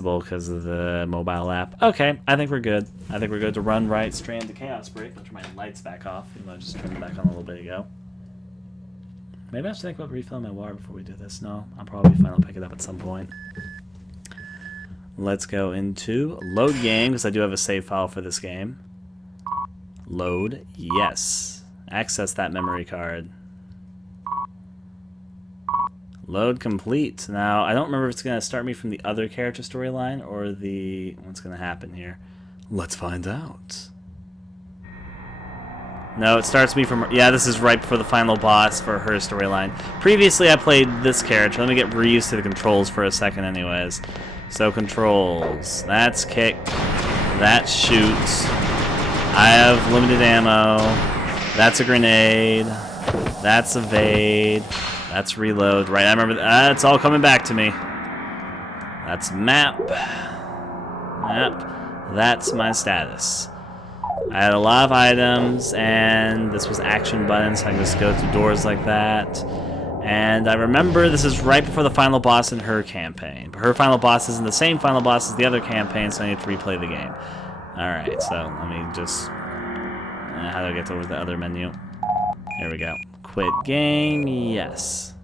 because of the mobile app. Okay, I think we're good. I think we're good to run right straight into Chaos Break. I'll turn my lights back off, even though I just turned them back on a little bit ago. Maybe I should think about refilling my water before we do this. No, I'll probably fine. I'll pick it up at some point. Let's go into load game, because I do have a save file for this game. Load, yes. Access that memory card. Load complete. Now, I don't remember if it's going to start me from the other character storyline or the... What's going to happen here? Let's find out. No, it starts me from... Yeah, this is right before the final boss for her storyline. Previously, I played this character. Let me get reused to the controls for a second anyways. So, controls. That's kick. That shoots. I have limited ammo. That's a grenade. That's evade. That's reload, right? I remember it's all coming back to me. That's map. Map. That's my status. I had a lot of items, and this was action buttons, so I can just go through doors like that. And I remember this is right before the final boss in her campaign. But her final boss isn't the same final boss as the other campaign, so I need to replay the game. Alright, so let me just... how do I get over the other menu? Here we go. Quit game, yes.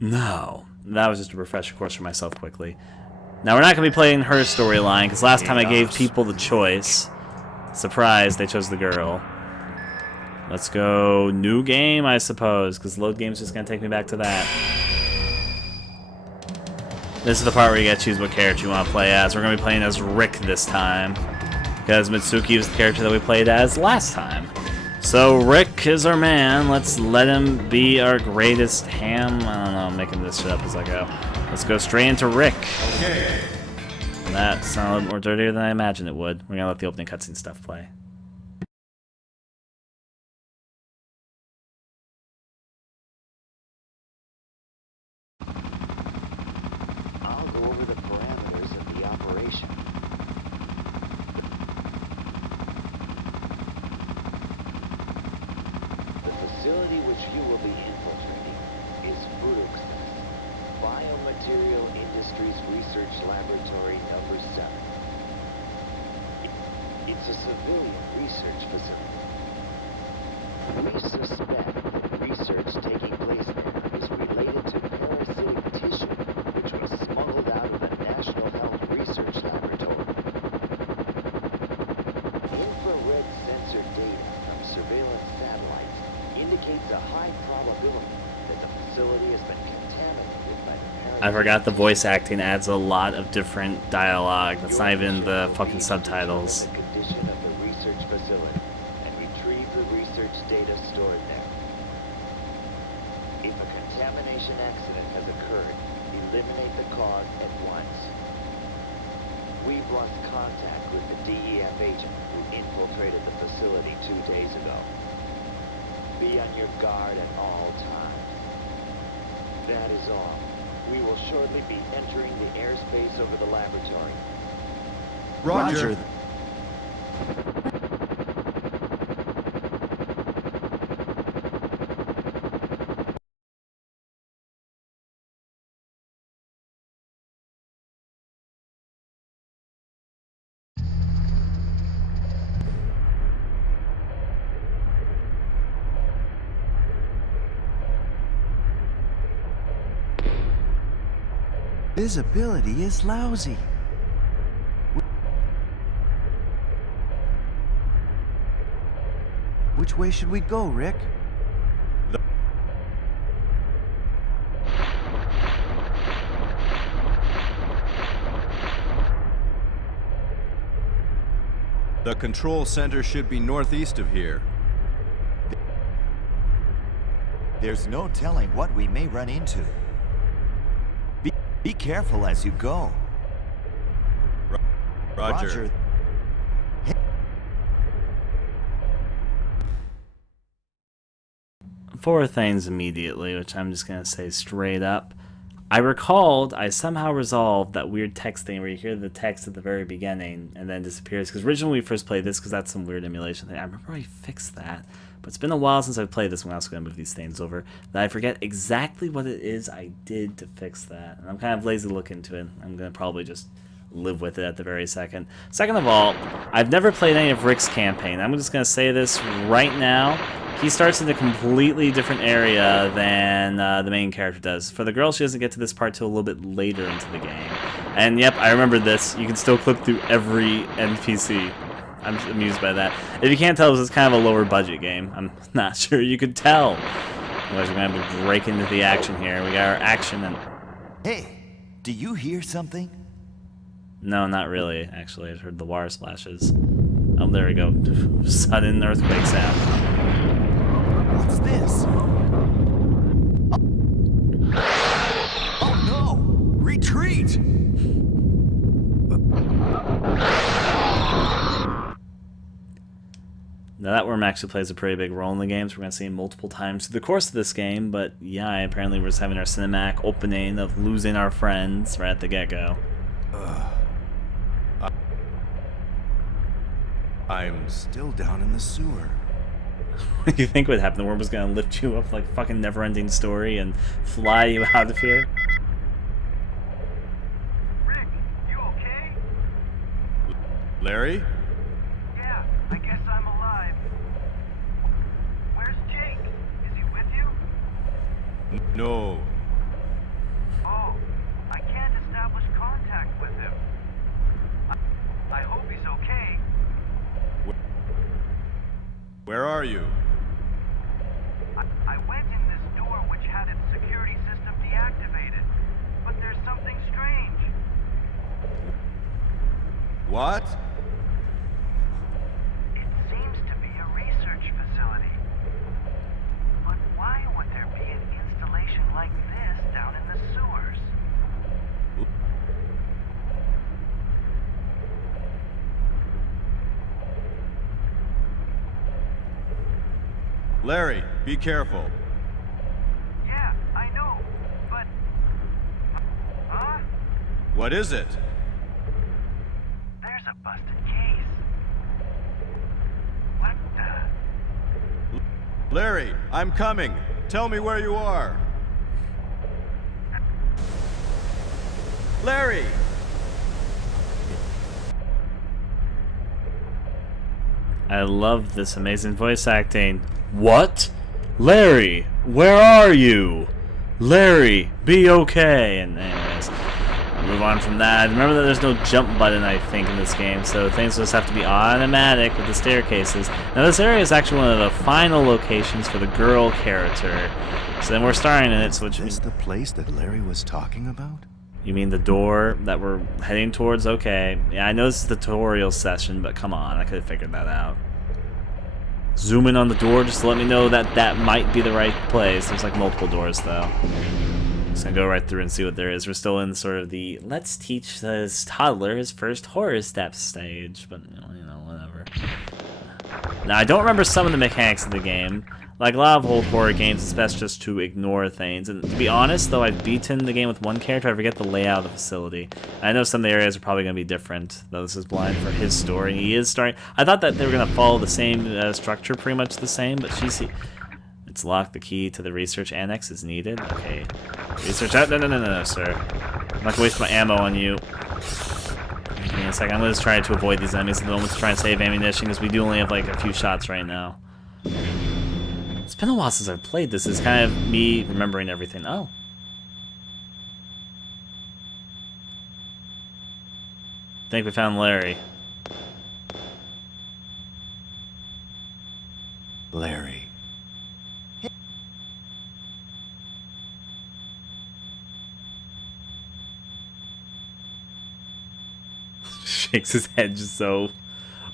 No. That was just a refresher course for myself quickly. Now, we're not going to be playing her storyline, because last time I gave people the choice. Surprise, they chose the girl. Let's go new game, I suppose, because load game's just going to take me back to that. This is the part where you get to choose what character you want to play as. We're going to be playing as Rick this time, because Mitsuki was the character that we played as last time. So Rick is our man. Let's let him be our greatest ham. I don't know, I'm making this shit up as I go. Let's go straight into Rick. Okay. That sounded a little more dirtier than I imagined it would. We're gonna let the opening cutscene stuff play. I'll go over the parameters of the operation. The facility which you will be infiltrating is Burux's Biomaterial Industries Research Laboratory number 7. It's a civilian research facility. We suspect that research taking place there is related to parasitic tissue, which was smuggled out of the National Health Research Laboratory. Infrared sensor data from surveillance satellites indicates a high probability that the facility has been contaminated by the parasitic. I forgot the voice acting adds a lot of different dialogue. That's not even the fucking subtitles. The condition of the research facility and retrieve the research data stored there. If a contamination accident has occurred, eliminate the cause at once. We've lost contact with the DEF agent who infiltrated the facility 2 days ago. Be on your guard at all times. That is all. We will shortly be entering the airspace over the laboratory. Roger. Visibility is lousy. Which way should we go, Rick? The control center should be northeast of here. There's no telling what we may run into. Be careful as you go. Roger. Four things immediately, which I'm just going to say straight up. I recalled I somehow resolved that weird text thing where you hear the text at the very beginning and then disappears. Because originally we first played this, because that's some weird emulation thing. I remember I fixed that. But But it's been a while since I've played this one. I'm also going to move these things over. That I forget exactly what it is I did to fix that. And I'm kind of lazy to look into it. I'm going to probably just live with it at the very second. Second of all, I've never played any of Rick's campaign. I'm just going to say this right now. He starts in a completely different area than the main character does. For the girl, she doesn't get to this part till a little bit later into the game. And yep, I remember this. You can still clip through every NPC. I'm amused by that. If you can't tell, this is kind of a lower budget game. I'm not sure you could tell. Otherwise, we're going to have to break into the action here. We got our action and... Hey, do you hear something? No, not really, actually. I heard the water splashes. Oh, there we go. Sudden earthquake sound. What's this? Oh no! Retreat! Now that worm actually plays a pretty big role in the game, so we're going to see him multiple times through the course of this game, but yeah, apparently we're just having our cinematic opening of losing our friends right at the get-go. I'm still down in the sewer. What do you think would happen? The worm was going to lift you up like a fucking never-ending story and fly you out of here? Rick, you okay? Larry? Yeah, I guess I'm alive. Where's Jake? Is he with you? No. Oh, I can't establish contact with him. I hope he's okay. Where are you? I went in this door which had its security system deactivated, but there's something strange. What? It seems to be a research facility. But why would there be an installation like this down in the sewers? Larry, be careful. Yeah, I know, but... Huh? What is it? There's a busted case. What the... Larry, I'm coming. Tell me where you are. Larry! I love this amazing voice acting. What? Larry, where are you? Larry, be okay. And anyways, I'll move on from that. Remember that there's no jump button, I think, in this game, so things just have to be automatic with the staircases. Now this area is actually one of the final locations for the girl character. So then we're starting in it, so which Is this the place that Larry was talking about? You mean the door that we're heading towards? Okay. Yeah, I know this is the tutorial session, but come on, I could have figured that out. Zoom in on the door just to let me know that that might be the right place. There's like multiple doors though. Just gonna go right through and see what there is. We're still in sort of the let's teach this toddler his first horror steps stage, but you know, whatever. Now I don't remember some of the mechanics of the game. Like a lot of old horror games, it's best just to ignore things. And to be honest, though I've beaten the game with one character, I forget the layout of the facility. And I know some of the areas are probably going to be different, though this is blind for his story. He is starting... I thought that they were going to follow the same structure, pretty much the same, but she's... It's locked. The key to the research annex is needed. Okay. Research... No, sir. I'm not going to waste my ammo on you. Give me a second. I'm going to try to avoid these enemies at the moment to try and save ammunition, because we do only have like a few shots right now. It's been a while since I've played this. It's kind of me remembering everything. Oh. I think we found Larry. Larry. Shakes his head just so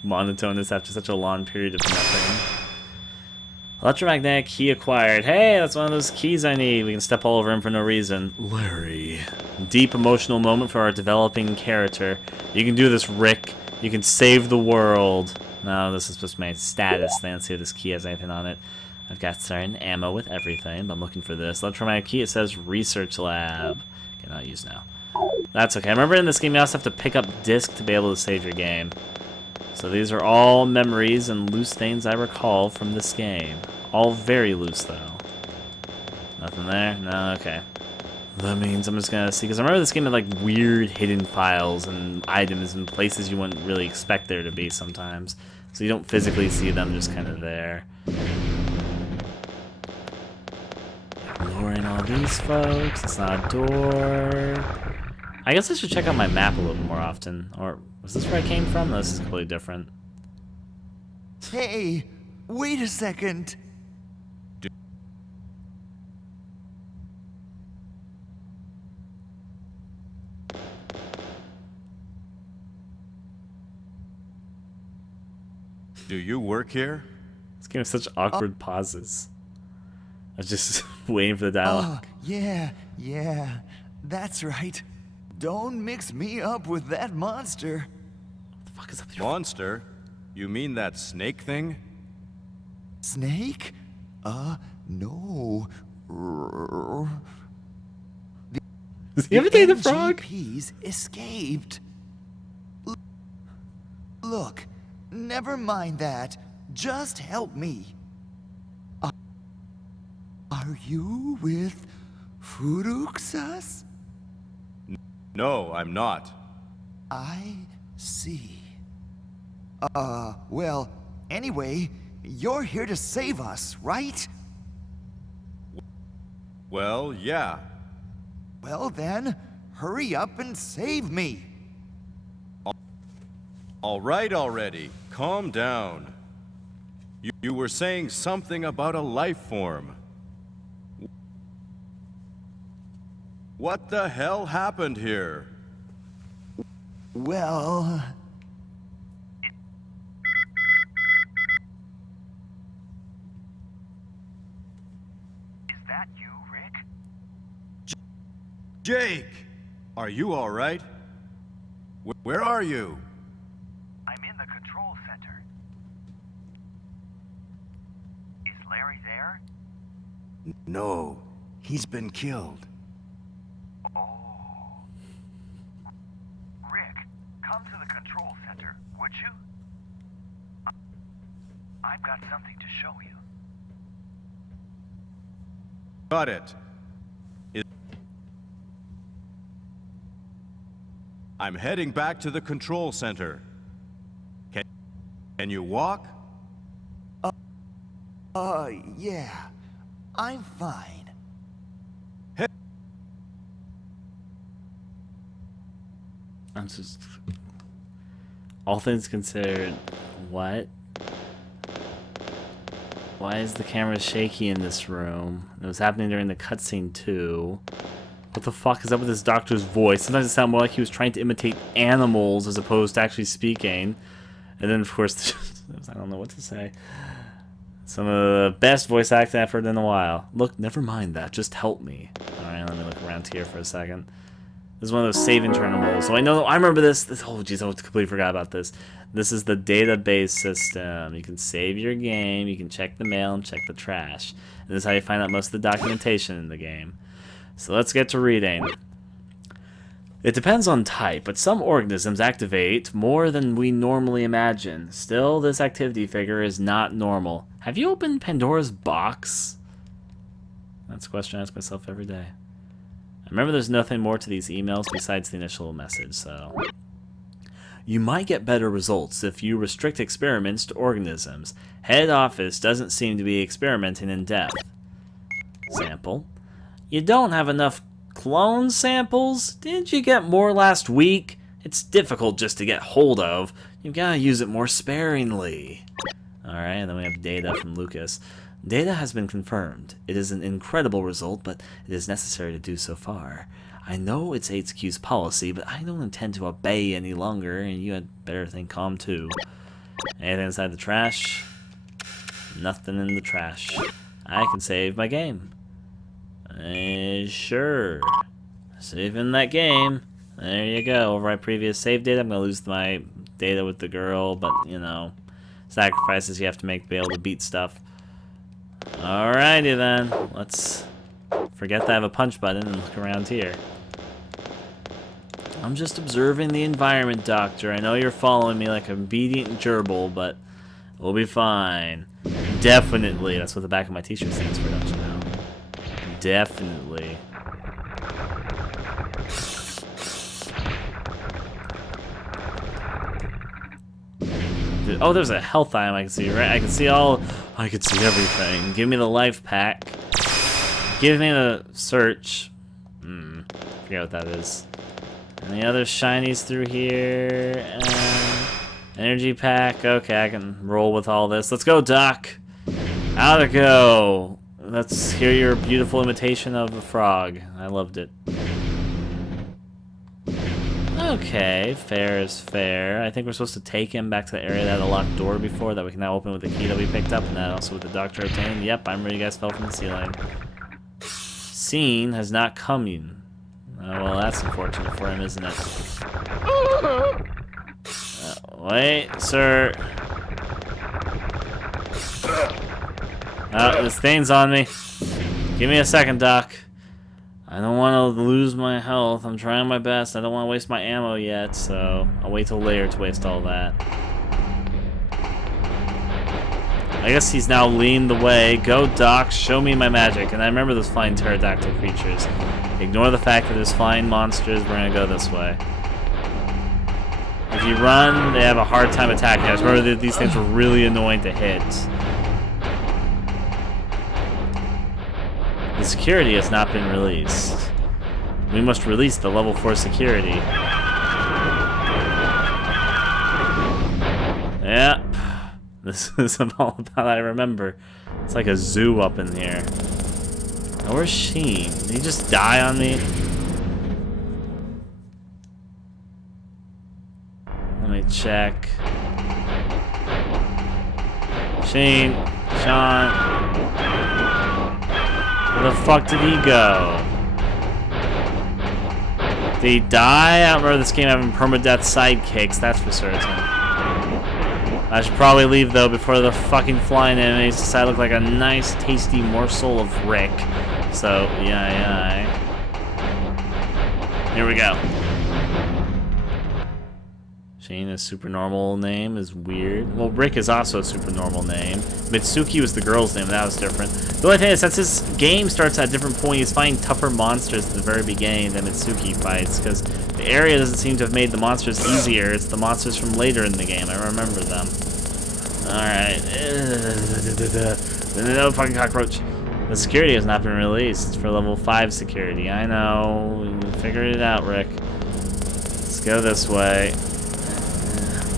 monotonous after such a long period of nothing. Electromagnetic key acquired. Hey, that's one of those keys I need. We can step all over him for no reason. Larry. Deep emotional moment for our developing character. You can do this, Rick. You can save the world. No, this is just my status thing. Let's see if this key has anything on it. I've got certain ammo with everything, but I'm looking for this. Electromagnetic key, it says research lab. Okay, not used now. That's okay. I remember in this game you also have to pick up Dusk to be able to save your game. So these are all memories and loose things I recall from this game. All very loose, though. Nothing there? No, okay. That means I'm just gonna see, because I remember this game had like weird hidden files and items in places you wouldn't really expect there to be sometimes. So you don't physically see them, just kind of there. Ignoring all these folks, it's not a door. I guess I should check out my map a little more often. Or, was this where I came from? No, this is completely different. Hey, wait a second. Do you work here? This game has such awkward pauses. I was just waiting for the dialogue. Oh, yeah, that's right. Don't mix me up with that monster. What the fuck is up with your Monster? You mean that snake thing? Snake? No. Does he ever take the frog? MGPs escaped. Look, never mind that. Just help me. Are you with Furuxas? No, I'm not. I see. Well, anyway, you're here to save us, right? Well, yeah. Well then, hurry up and save me. All right already. Calm down. You were saying something about a life form. What the hell happened here? Well... Is that you, Rick? Jake! Are you all right? Where are you? I'm in the control center. Is Larry there? No, he's been killed. Oh. Rick, come to the control center, would you? I've got something to show you. Got it. I'm heading back to the control center. Can you walk? Yeah. I'm fine. I'm just... All things considered, what? Why is the camera shaky in this room? It was happening during the cutscene too. What the fuck is up with this doctor's voice? Sometimes it sounded more like he was trying to imitate animals as opposed to actually speaking. And then, of course, I don't know what to say. Some of the best voice acting I've heard in a while. Look, never mind that. Just help me. Alright, let me look around here for a second. This is one of those save internals. So I remember this. Oh, jeez, I completely forgot about this. This is the database system. You can save your game, you can check the mail, and check the trash. And this is how you find out most of the documentation in the game. So let's get to reading. It depends on type, but some organisms activate more than we normally imagine. Still, this activity figure is not normal. Have you opened Pandora's box? That's a question I ask myself every day. I remember there's nothing more to these emails besides the initial message, so... You might get better results if you restrict experiments to organisms. Head office doesn't seem to be experimenting in depth. Sample. You don't have enough clone samples? Didn't you get more last week? It's difficult just to get hold of. You've got to use it more sparingly. Alright, and then we have data from Lucas. Data has been confirmed. It is an incredible result, but it is necessary to do so far. I know it's HQ's policy, but I don't intend to obey any longer, and you had better think calm too. Anything inside the trash? Nothing in the trash. I can save my game. Sure. Saving that game. There you go. Overwrite previous save data. I'm going to lose my data with the girl, but, you know, sacrifices you have to make to be able to beat stuff. Alrighty then. Let's forget that I have a punch button and look around here. I'm just observing the environment, Doctor. I know you're following me like a obedient gerbil, but we'll be fine. Definitely. That's what the back of my t-shirt stands for, don't you know? Definitely. Oh, there's a health item I can see, right? I can see everything. Give me the life pack. Give me the search. Forget what that is. Any other shinies through here? Energy pack. Okay, I can roll with all this. Let's go, Doc. Out it go. Let's hear your beautiful imitation of a frog. I loved it. Okay, fair is fair. I think we're supposed to take him back to the area that had a locked door before that we can now open with the key that we picked up, and that also with the Doctor obtained. Yep, I'm where you guys fell from the ceiling. Scene has not come in. Oh, well, that's unfortunate for him, isn't it? Wait, sir. Oh, this thing's on me. Give me a second, Doc. I don't want to lose my health. I'm trying my best. I don't want to waste my ammo yet, so I'll wait till later to waste all that. I guess he's now leaned the way. Go, Doc. Show me my magic. And I remember those flying pterodactyl creatures. Ignore the fact that there's flying monsters. We're going to go this way. If you run, they have a hard time attacking us. Remember that these things were really annoying to hit. The security has not been released. We must release the level 4 security. Yep. This is all about I remember. It's like a zoo up in here. Oh, where's Sheen? Did he just die on me? Let me check. Sheen. Sean. Where the fuck did he go? Did he die? I don't remember this game having permadeath sidekicks, that's for certain. I should probably leave though before the fucking flying enemies decide to look like a nice tasty morsel of Rick. So, yeah. Here we go. Sheena's super normal name is weird. Well, Rick is also a super normal name. Mitsuki was the girl's name, that was different. The only thing is, since this game starts at a different point, he's fighting tougher monsters at the very beginning than Mitsuki fights, because the area doesn't seem to have made the monsters easier. It's the monsters from later in the game. I remember them. Alright. No fucking cockroach. The security has not been released for level 5 security. I know. We figured it out, Rick. Let's go this way.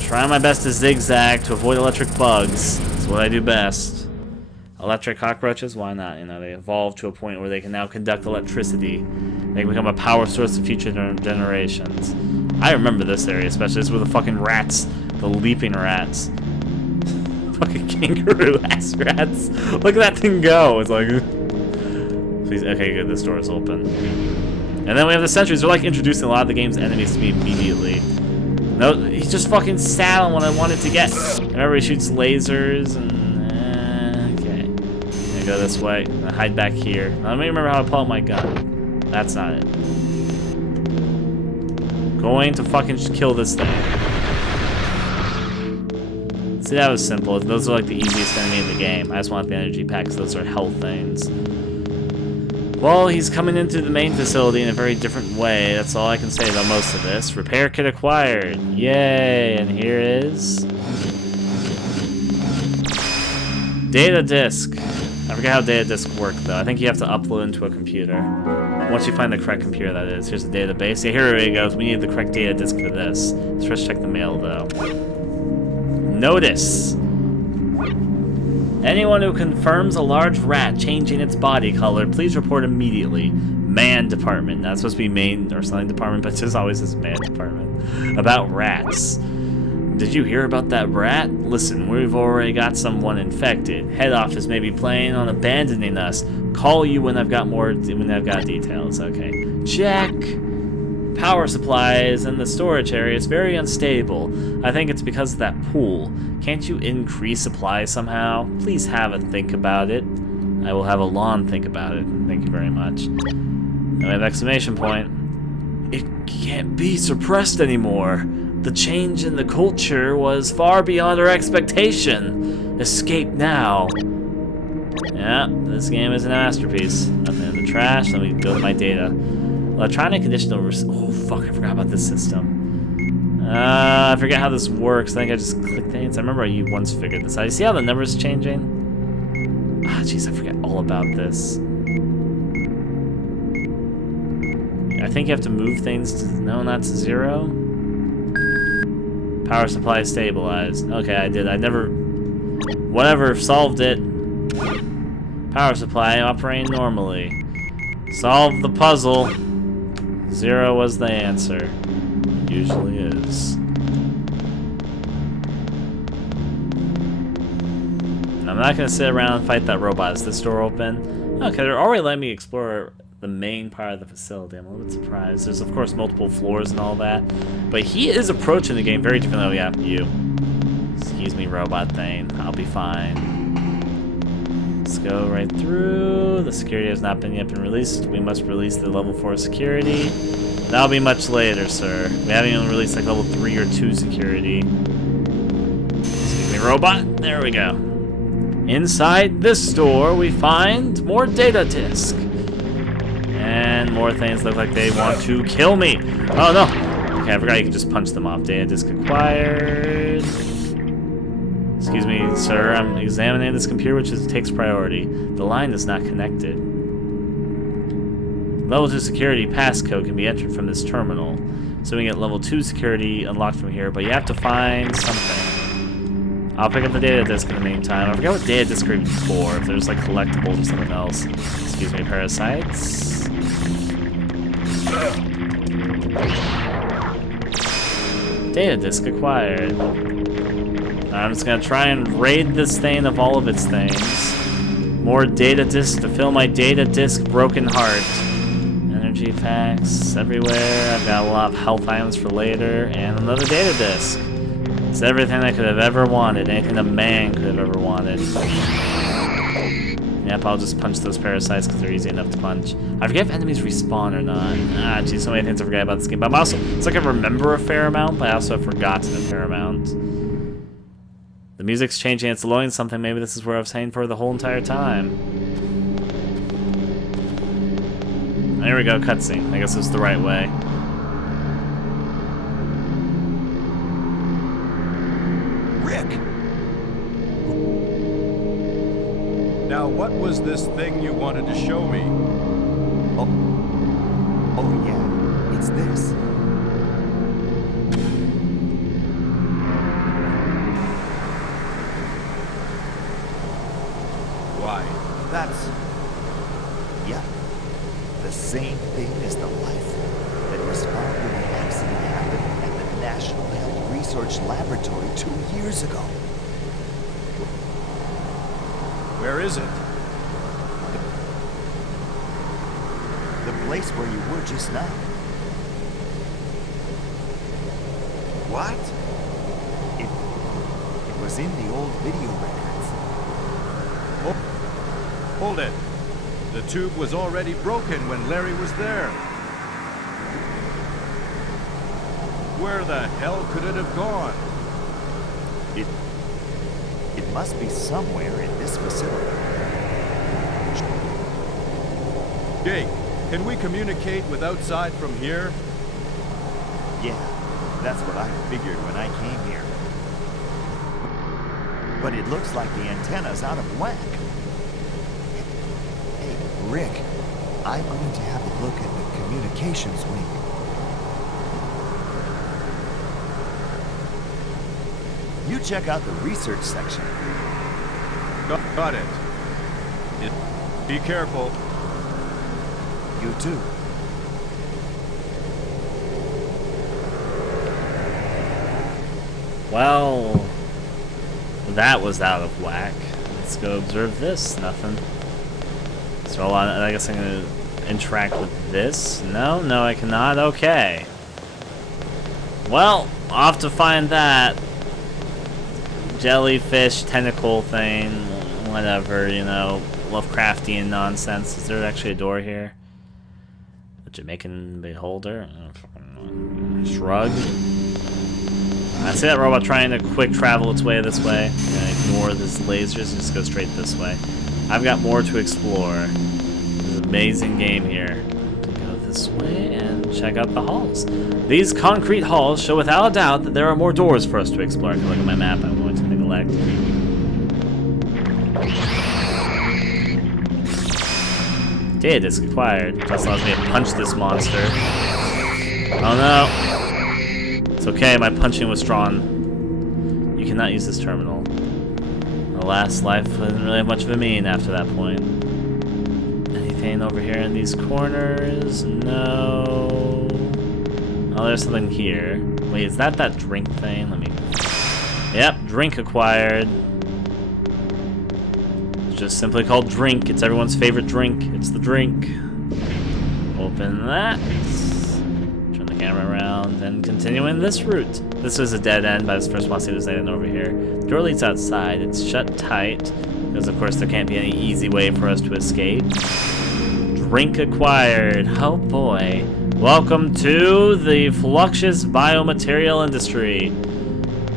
Trying my best to zigzag to avoid electric bugs. That's what I do best. Electric cockroaches? Why not? You know, they evolve to a point where they can now conduct electricity. They can become a power source of future generations. I remember this area, especially. This is with the fucking rats. The leaping rats. Fucking kangaroo-ass rats. Look at that thing go. It's like... Please, okay, good. This door is open. And then we have the sentries. They're like introducing a lot of the game's enemies to me immediately. No, he just fucking sat on what I wanted to get. Remember, he shoots lasers and... okay. I'm gonna go this way. I'm gonna hide back here. Now, let me remember how I pull out my gun. That's not it. Going to fucking kill this thing. See, that was simple. Those are like the easiest enemy in the game. I just want the energy packs. Those are health things. Well, he's coming into the main facility in a very different way. That's all I can say about most of this. Repair kit acquired. Yay! And here is... data disk. I forget how data disk work, though. I think you have to upload into a computer. Once you find the correct computer, that is. Here's the database. Yeah, here it goes. We need the correct data disk for this. Let's first check the mail, though. Notice. Anyone who confirms a large rat changing its body color, please report immediately. Man department. Not supposed to be main or something department, but there's always this man department. About rats. Did you hear about that rat? Listen, we've already got someone infected. Head office may be planning on abandoning us. Call you when I've got details. Okay. Check. Power supplies in the storage area is very unstable. I think it's because of that pool. Can't you increase supplies somehow? Please have a think about it. I will have a lawn think about it. Thank you very much. And we have exclamation point. It can't be suppressed anymore. The change in the culture was far beyond our expectation. Escape now. Yeah, this game is a masterpiece. Nothing in the trash. Let me go to my data. Electronic conditional. Oh fuck! I forgot about this system. I forget how this works. I think I just click things. I remember I once figured this out. You see how the numbers changing? Ah, jeez, I forget all about this. I think you have to move things to no, not to 0. Power supply stabilized. Okay, I did. I never. Whatever, solved it. Power supply operating normally. Solve the puzzle. 0 was the answer. It usually is. And I'm not gonna sit around and fight that robot. Is this door open? Okay, they're already letting me explore the main part of the facility. I'm a little bit surprised. There's of course multiple floors and all that, but he is approaching the game very differently. Oh yeah, you. Excuse me, robot thing. I'll be fine. Let's go right through. The security has not yet been released. We must release the level 4 security. That'll be much later, sir. We haven't even released like level 3 or 2 security. Excuse me, robot. There we go. Inside this door, we find more data disk. And more things look like they want to kill me. Oh no! Okay, I forgot you can just punch them off. Data disk acquired. Excuse me, sir. I'm examining this computer, which takes priority. The line is not connected. Level 2 security passcode can be entered from this terminal. So we get level 2 security unlocked from here, but you have to find something. I'll pick up the data disk in the meantime. I forgot what data disk are even for, if there's like collectibles or something else. Excuse me, parasites. Data disk acquired. I'm just gonna try and raid this thing of all of its things. More data disks to fill my data disk broken heart. Energy packs everywhere. I've got a lot of health items for later, and another data disk. It's everything I could have ever wanted, anything a man could have ever wanted. Yep, I'll just punch those parasites because they're easy enough to punch. I forget if enemies respawn or not. Ah, geez, so many things I forget about this game. But I'm also, it's like I remember a fair amount, but I also have forgotten a fair amount. The music's changing, it's loading something. Maybe this is where I was heading for the whole entire time. There we go, cutscene. I guess it's the right way. Rick! Now, what was this thing you wanted to show me? Oh yeah, it's this. Why? That's... yeah. The same thing as the life form that was found when the accident happened at the National Health Research Laboratory 2 years ago. Where is it? The place where you were just now. What? It was in the old video records. Hold it. The tube was already broken when Larry was there. Where the hell could it have gone? It must be somewhere in this facility. Jake, can we communicate with outside from here? Yeah, that's what I figured when I came here. But it looks like the antenna's out of whack. Hey, Rick, I'm going to have a look at the communications wing. You check out the research section. Got it. Be careful. You too. Well, that was out of whack. Let's go observe this. Nothing. So I guess I'm gonna interact with this. No, I cannot. Okay. Well, I'll have to find that jellyfish tentacle thing, whatever, you know, Lovecraftian nonsense. Is there actually a door here? Jamaican beholder. Shrug. I see that robot trying to quick travel its way this way. I'm gonna ignore these lasers and just go straight this way. I've got more to explore. This is an amazing game here. Go this way and check out the halls. These concrete halls show without a doubt that there are more doors for us to explore. If you look at my map, I'm going to neglect. Data disk acquired. Just allows me to punch this monster. Oh no! It's okay, my punching was strong. You cannot use this terminal. Alas, life didn't really have much of a meaning after that point. Anything over here in these corners? No. Oh, there's something here. Wait, is that drink thing? Let me... Yep, drink acquired. It's just simply called drink. It's everyone's favorite drink. It's the drink. Open that. Turn the camera around and continue in this route. This was a dead end, but I first want to see what's dead end over here. The door leads outside. It's shut tight because, of course, there can't be any easy way for us to escape. Drink acquired. Oh boy. Welcome to the Fluxus Biomaterial Industry.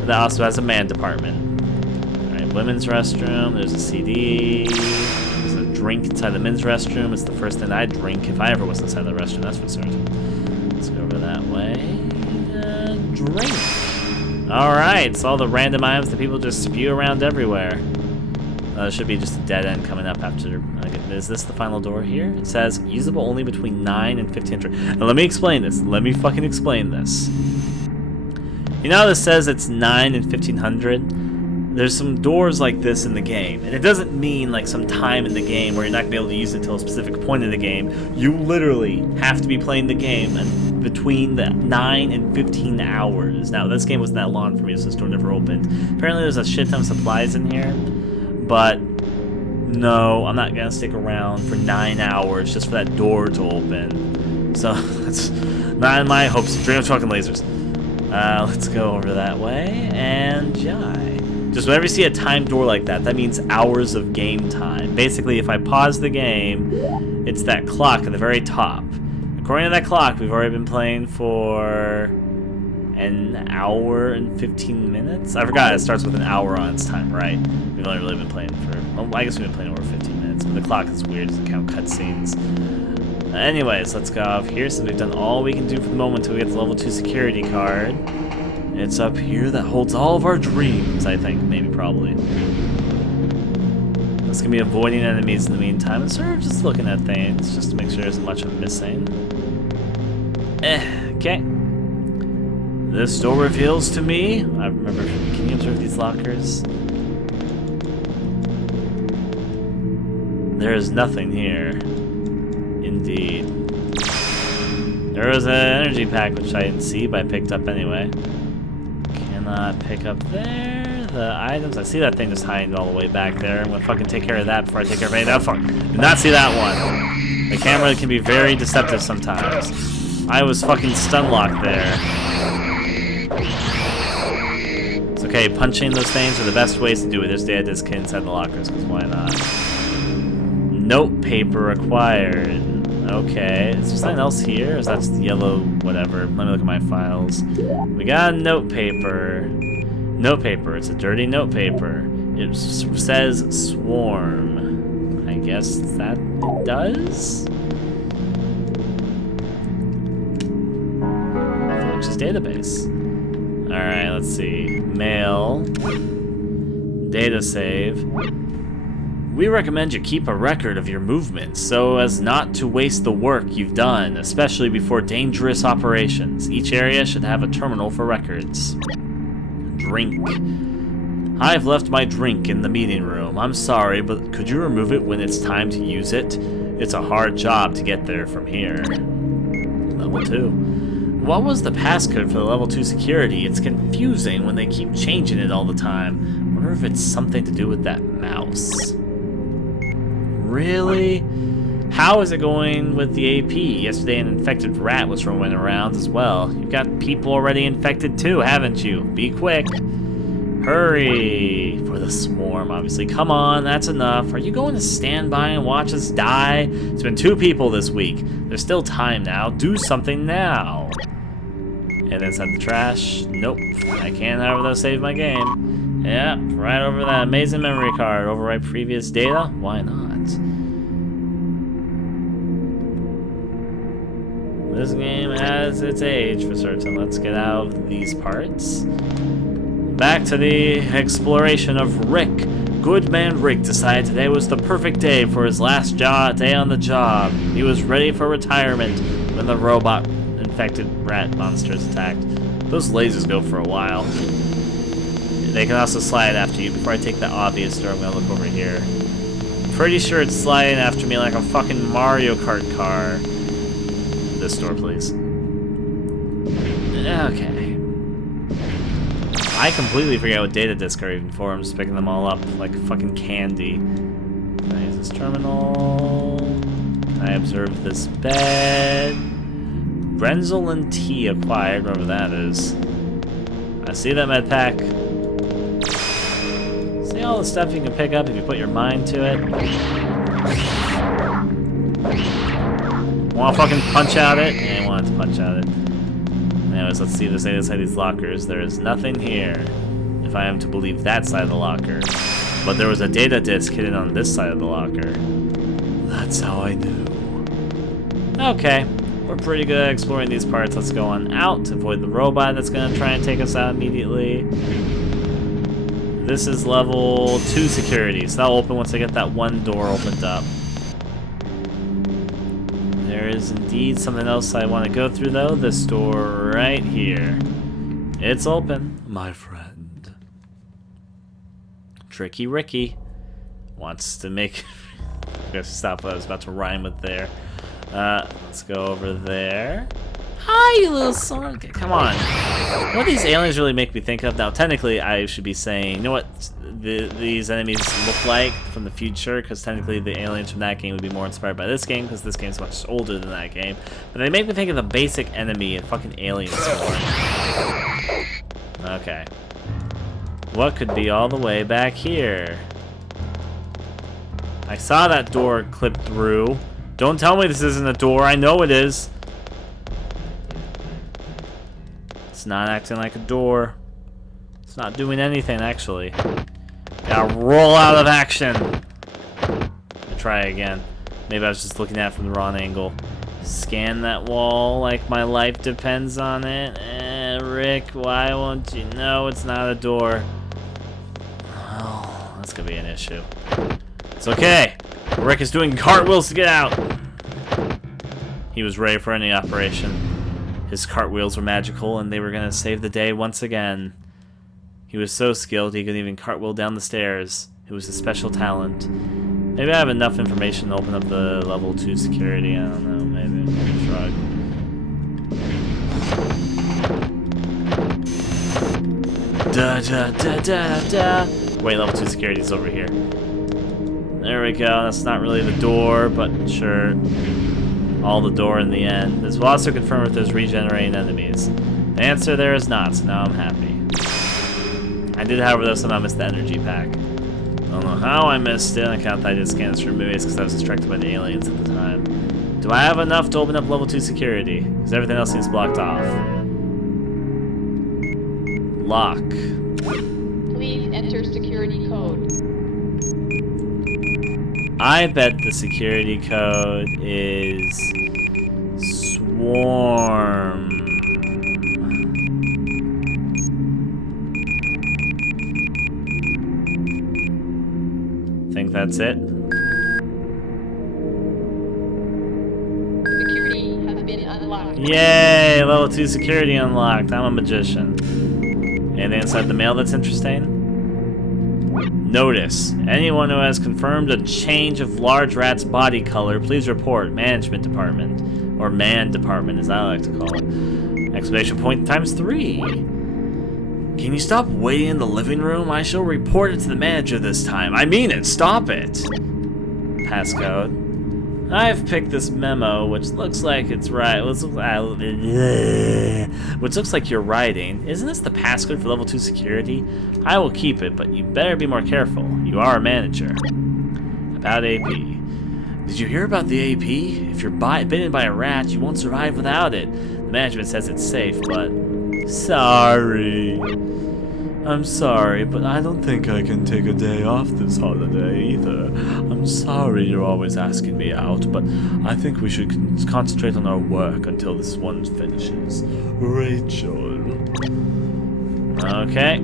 That also has a man department. Alright, women's restroom. There's a CD. There's a drink inside the men's restroom. It's the first thing I'd drink if I ever was inside the restroom, that's for certain. Let's go over that way. Drink. Alright, so all the random items that people just spew around everywhere. There should be just a dead end coming up after. Is this the final door here? It says usable only between 9 and 1500. Now let me explain this. Let me fucking explain this. You know how this says it's 9 and 1500? There's some doors like this in the game, and it doesn't mean like some time in the game where you're not gonna be able to use it until a specific point in the game. You literally have to be playing the game and between the 9 and 15 hours. Now this game wasn't that long for me, so this door never opened. Apparently there's a shit ton of supplies in here, but no, I'm not gonna stick around for 9 hours just for that door to open. So that's not in my hopes. Dream of fucking lasers. Let's go over that way and jai. Just whenever you see a timed door like that, that means hours of game time. Basically, if I pause the game, it's that clock at the very top. According to that clock, we've already been playing for an hour and 15 minutes? I forgot it starts with an hour on its time, right? We've only really been playing for... Well, I guess we've been playing over 15 minutes, but the clock is weird, it doesn't count cutscenes. Anyways, let's go off here since we've done all we can do for the moment until we get the level 2 security card. It's up here that holds all of our dreams, I think. Maybe, probably. This can be avoiding enemies in the meantime and sort of just looking at things just to make sure there isn't much I'm missing. Okay. This door reveals to me... I remember... Can you observe these lockers? There is nothing here. Indeed. There was an energy pack which I didn't see, but I picked up anyway. Cannot pick up there. The items... I see that thing just hiding all the way back there. I'm gonna fucking take care of that before I take care of anything else. Do not see that one. The camera can be very deceptive sometimes. I was fucking stun locked there. It's okay, punching those things are the best ways to do it. There's data disk inside the lockers, because why not? Note paper acquired. Okay, is there something else here? Or is that just yellow whatever? Let me look at my files. We got a note paper. Note paper, it's a dirty note paper. It says swarm. I guess that it does? Fluxus database. Alright, let's see. Mail. Data save. We recommend you keep a record of your movements so as not to waste the work you've done, especially before dangerous operations. Each area should have a terminal for records. Drink. I've left my drink in the meeting room. I'm sorry, but could you remove it when it's time to use it? It's a hard job to get there from here. Level 2. What was the passcode for the level 2 security? It's confusing when they keep changing it all the time. I wonder if it's something to do with that mouse. Really? How is it going with the AP? Yesterday an infected rat was roaming around as well. You've got people already infected too, haven't you? Be quick. Hurry! For the swarm, obviously. Come on, that's enough. Are you going to stand by and watch us die? It's been 2 people this week. There's still time now. Do something now. And inside the trash. Nope. I can't, however, though, save my game. Yeah, right over that amazing memory card. Overwrite previous data? Why not? This game has its age for certain. Let's get out of these parts. Back to the exploration of Rick. Good man Rick decided today was the perfect day for his last day on the job. He was ready for retirement when the robot-infected rat monsters attacked. Those lasers go for a while. They can also slide after you. Before I take the obvious door, I'm gonna look over here. Pretty sure it's sliding after me like a fucking Mario Kart car. This door, please. Okay. I completely forget what data discs are even for. I'm just picking them all up like fucking candy. Can I use this terminal? Can I observe this bed? Brenzel and tea acquired, whatever that is. I see that med pack. See all the stuff you can pick up if you put your mind to it? Want to fucking punch out it? Yeah, I wanted to punch out it. Anyways, let's see if there's anything inside these lockers. There is nothing here, if I am to believe that side of the locker. But there was a data disk hidden on this side of the locker. That's how I knew. Okay, we're pretty good at exploring these parts. Let's go on out to avoid the robot that's going to try and take us out immediately. This is level 2 security, so that'll open once I get that one door opened up. There is indeed something else I want to go through, though. This door right here. It's open, my friend. Tricky Ricky wants to make... I gotta stop what I was about to rhyme with there. Let's go over there. Hi, you little son. Come on. What these aliens really make me think of? Now, technically, I should be saying, you know what these enemies look like from the future? Because technically, the aliens from that game would be more inspired by this game, because this game's much older than that game. But they make me think of the basic enemy in fucking Aliens more. Okay. What could be all the way back here? I saw that door clip through. Don't tell me this isn't a door. I know it is. It's not acting like a door. It's not doing anything, actually. Gotta roll out of action. Try again. Maybe I was just looking at it from the wrong angle. Scan that wall like my life depends on it. Rick, why won't you know it's not a door? Oh, that's gonna be an issue. It's okay. Rick is doing cartwheels to get out. He was ready for any operation. His cartwheels were magical, and they were going to save the day once again. He was so skilled he could even cartwheel down the stairs. It was a special talent. Maybe I have enough information to open up the level 2 security. I don't know, maybe. Shrug. Da da da da da. Wait, level 2 security is over here. There we go. That's not really the door, but sure. All the door in the end. This will also confirm if there's regenerating enemies. The answer there is not, so now I'm happy. I did, however, though, somehow miss the energy pack. I don't know how I missed it. I can't I did scans for movies because I was distracted by the aliens at the time. Do I have enough to open up level 2 security? Because everything else seems blocked off. Lock. Please enter security code. I bet the security code is Swarm. Think that's it? Security has been unlocked. Yay! Level 2 security unlocked. I'm a magician. Anything inside the mail that's interesting? Notice. Anyone who has confirmed a change of large rat's body color, please report. Management department. Or man department, as I like to call it. Exclamation point times 3. Can you stop waiting in the living room? I shall report it to the manager this time. I mean it. Stop it. Passcode. I've picked this memo, which looks like it's right. Which looks like you're writing. Isn't this the passcode for level 2 security? I will keep it, but you better be more careful. You are a manager. About AP. Did you hear about the AP? If you're bitten by a rat, you won't survive without it. The management says it's safe, but... Sorry. I'm sorry, but I don't think I can take a day off this holiday either. I'm sorry you're always asking me out, but I think we should concentrate on our work until this one finishes. Rachel. Okay.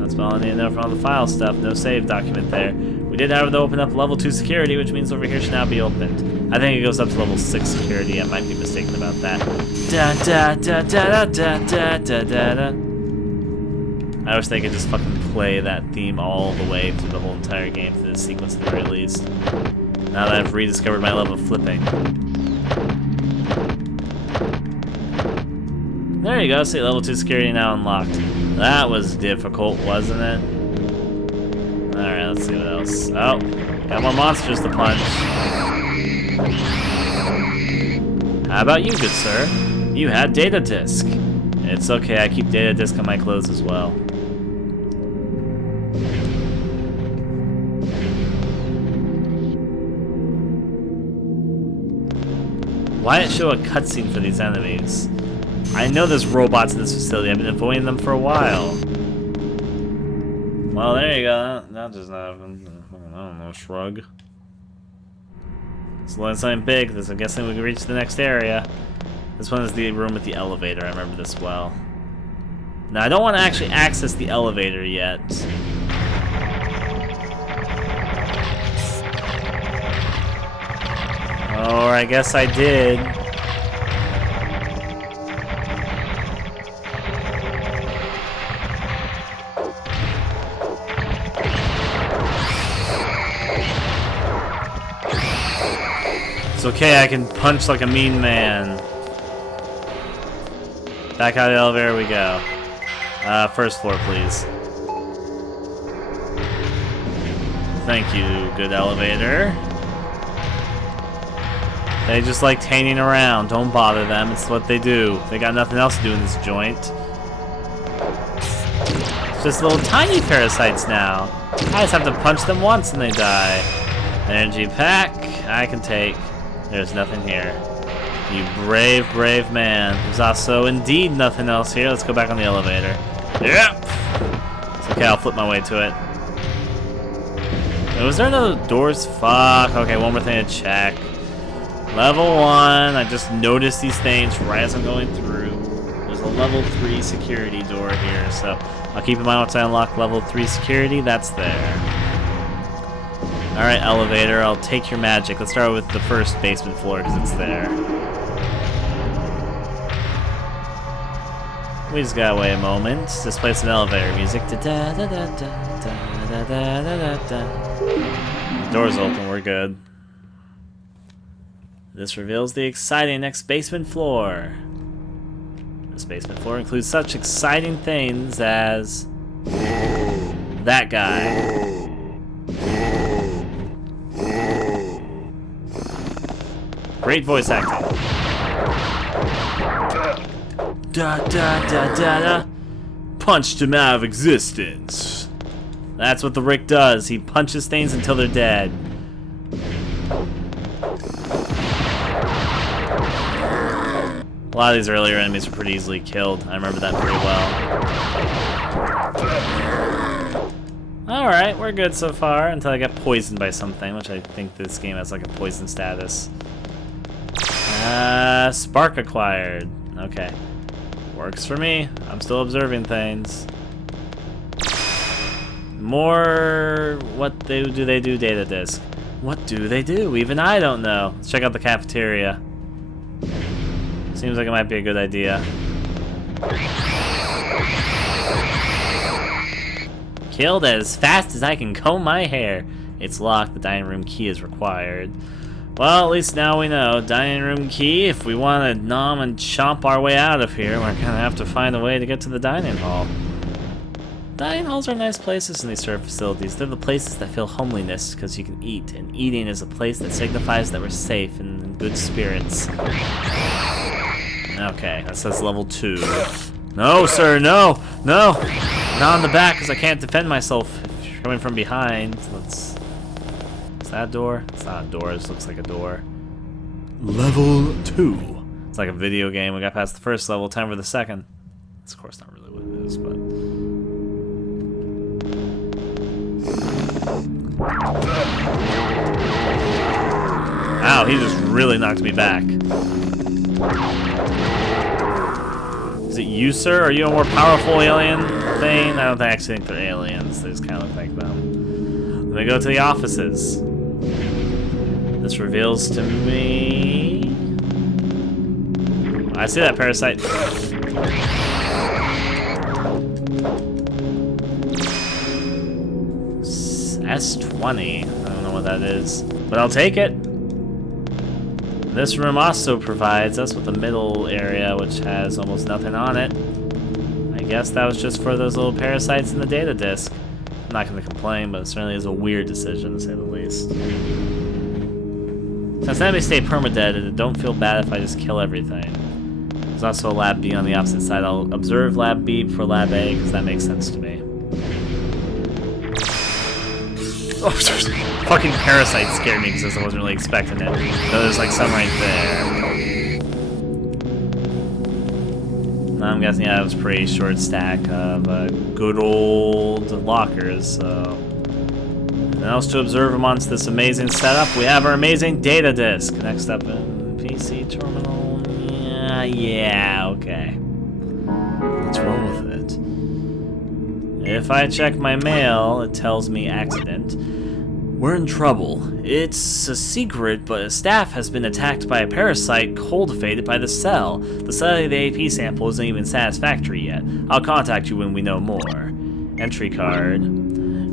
That's all I need to know from all the file stuff. No save document there. We did, however, open up level 2 security, which means over here should now be opened. I think it goes up to level 6 security. I might be mistaken about that. Da da da da da da da da da. I wish they could just fucking play that theme all the way through the whole entire game for this sequence at the very least. Now that I've rediscovered my love of flipping. There you go, see level 2 security now unlocked. That was difficult, wasn't it? Alright, let's see what else. Oh, got more monsters to punch. How about you, good sir? You had data disk. It's okay, I keep data disk on my clothes as well. Why did it show a cutscene for these enemies? I know there's robots in this facility. I've been avoiding them for a while. Well, there you go. That doesn't happen. I don't know, shrug. So let's something big. I'm guessing we can reach the next area. This one is the room with the elevator. I remember this well. Now, I don't want to actually access the elevator yet. Or I guess I did. It's okay, I can punch like a mean man. Back out of the elevator we go. First floor, please. Thank you, good elevator. They just like hanging around. Don't bother them. It's what they do. They got nothing else to do in this joint. It's just little tiny parasites now. I just have to punch them once and they die. Energy pack. I can take. There's nothing here. You brave, brave man. There's also indeed nothing else here. Let's go back on the elevator. Yep. It's okay. I'll flip my way to it. Was there another doors? Fuck. Okay, one more thing to check. Level 1, I just noticed these things right as I'm going through. There's a level 3 security door here, so I'll keep in mind once I unlock level 3 security, that's there. Alright, elevator, I'll take your magic. Let's start with the first basement floor, because it's there. We just gotta wait a moment. Just play some elevator music. Doors open, we're good. This reveals the exciting next basement floor. This basement floor includes such exciting things as that guy. Great voice acting. Da da da da da. Punched him out of existence. That's what the Rick does. He punches things until they're dead. A lot of these earlier enemies were pretty easily killed. I remember that pretty well. Alright, we're good so far until I get poisoned by something, which I think this game has like a poison status. Spark acquired. Okay. Works for me. I'm still observing things. More... What do they do, data disk? What do they do? Even I don't know. Let's check out the cafeteria. Seems like it might be a good idea. Killed as fast as I can comb my hair. It's locked. The dining room key is required. Well, at least now we know. Dining room key. If we want to nom and chomp our way out of here, we're gonna have to find a way to get to the dining hall. Dining halls are nice places in these sort of facilities. They're the places that feel homeliness because you can eat, and eating is a place that signifies that we're safe and in good spirits. Okay, that says level 2. No, sir, no! No! Not on the back because I can't defend myself if you're coming from behind. Let's... Is that a door? It's not a door, it just looks like a door. Level 2. It's like a video game. We got past the first level, time for the second. It's of course not really what it is, but... Ow, he just really knocked me back. Is it you, sir? Are you a more powerful alien thing? I don't actually think they're aliens. They just kind of look like them. Let me go to the offices. This reveals to me... I see that parasite. S20. I don't know what that is, but I'll take it. This room also provides us with a middle area, which has almost nothing on it. I guess that was just for those little parasites in the data disk. I'm not going to complain, but it certainly is a weird decision, to say the least. Since enemies stay permadead, I don't feel bad if I just kill everything. There's also a Lab B on the opposite side. I'll observe Lab B before Lab A, because that makes sense to me. Oh, fucking parasite scared me because I wasn't really expecting it. So there's like some right there. I'm guessing that was a pretty short stack of good old lockers. So, and else to observe amongst this amazing setup, we have our amazing data disk. Next up, PC terminal. Yeah, okay. Let's roll with it. If I check my mail, it tells me accident. We're in trouble. It's a secret, but staff has been attacked by a parasite cultivated by the cell. The cell of the AP sample isn't even satisfactory yet. I'll contact you when we know more. Entry card.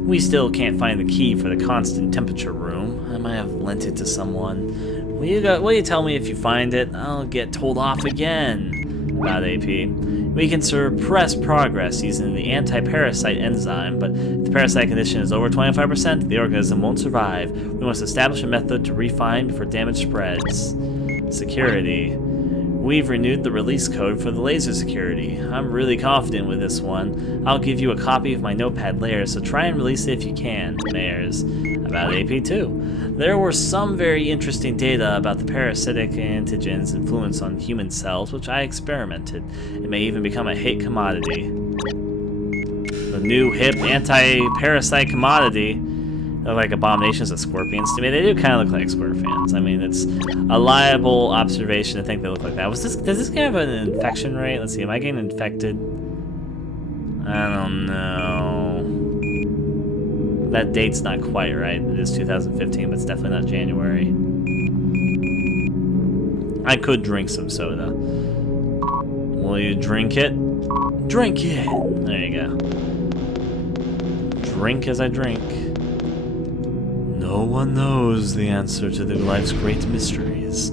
We still can't find the key for the constant temperature room. I might have lent it to someone. Will you tell me if you find it? I'll get told off again. About AP. We can suppress progress using the anti-parasite enzyme, but if the parasite condition is over 25%, the organism won't survive. We must establish a method to refine before damage spreads. Security. We've renewed the release code for the laser security. I'm really confident with this one. I'll give you a copy of my notepad layer, so try and release it if you can. Mayors. About AP2. There were some very interesting data about the parasitic antigen's influence on human cells, which I experimented. It may even become a hit commodity. The new hip anti-parasite commodity. They look like abominations of scorpions to me. They do kind of look like scorpions. I mean, it's a liable observation to think they look like that. Does this guy have an infection rate? Let's see, am I getting infected? I don't know. That date's not quite right. It is 2015, but it's definitely not January. I could drink some soda. Will you drink it? Drink it! There you go. Drink as I drink. No one knows the answer to life's great mysteries.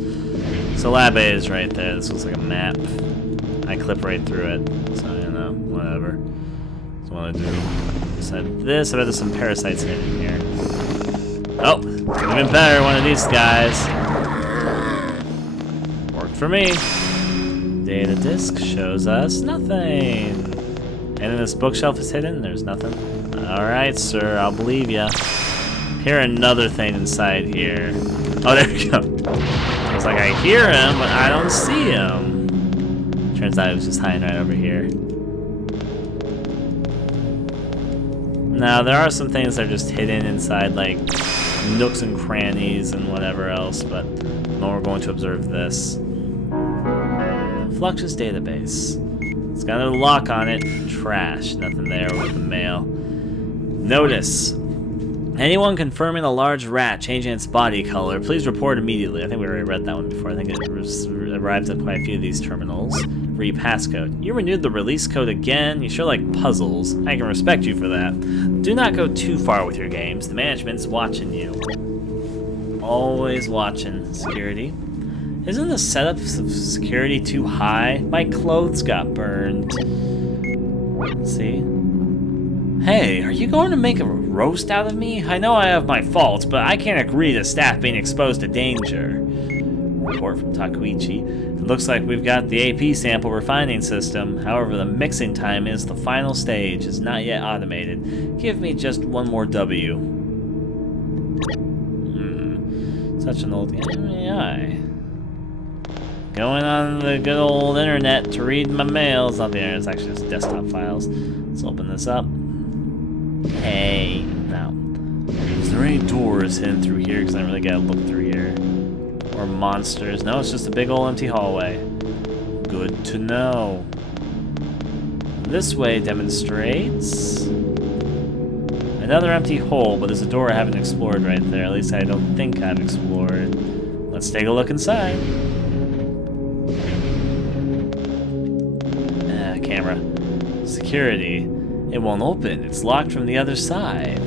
So Lab A is right there. This looks like a map. I clip right through it. So, you know, whatever. That's what I do. Beside this, I bet there's some parasites hidden here. Oh, even better, one of these guys. Worked for me. Data disk shows us nothing. And then this bookshelf is hidden, there's nothing. Alright, sir, I'll believe ya. Hear another thing inside here. Oh, there we go. I was like, I hear him, but I don't see him. Turns out he was just hiding right over here. Now, there are some things that are just hidden inside, like, nooks and crannies and whatever else, but no, we're going to observe this. Fluxus database. It's got a lock on it. Trash. Nothing there with the mail. Notice. Anyone confirming a large rat changing its body color, please report immediately. I think we already read that one before. I think it arrives at quite a few of these terminals. Read passcode. You renewed the release code again? You sure like puzzles. I can respect you for that. Do not go too far with your games. The management's watching you. Always watching. Security. Isn't the setup of security too high? My clothes got burned. Let's see. Hey, are you going to make a roast out of me? I know I have my faults, but I can't agree to staff being exposed to danger. Report from Takuichi. It looks like we've got the AP sample refining system. However, the mixing time is the final stage. It's not yet automated. Give me just one more W. Such an old game. Going on the good old internet to read my mails. Not the internet, it's actually just desktop files. Let's open this up. Hey, now. Is there any doors hidden through here? Because I don't really gotta look through here. Or monsters. No, it's just a big old empty hallway. Good to know. This way demonstrates another empty hole, but there's a door I haven't explored right there. At least I don't think I've explored. Let's take a look inside. Camera. Security. It won't open. It's locked from the other side.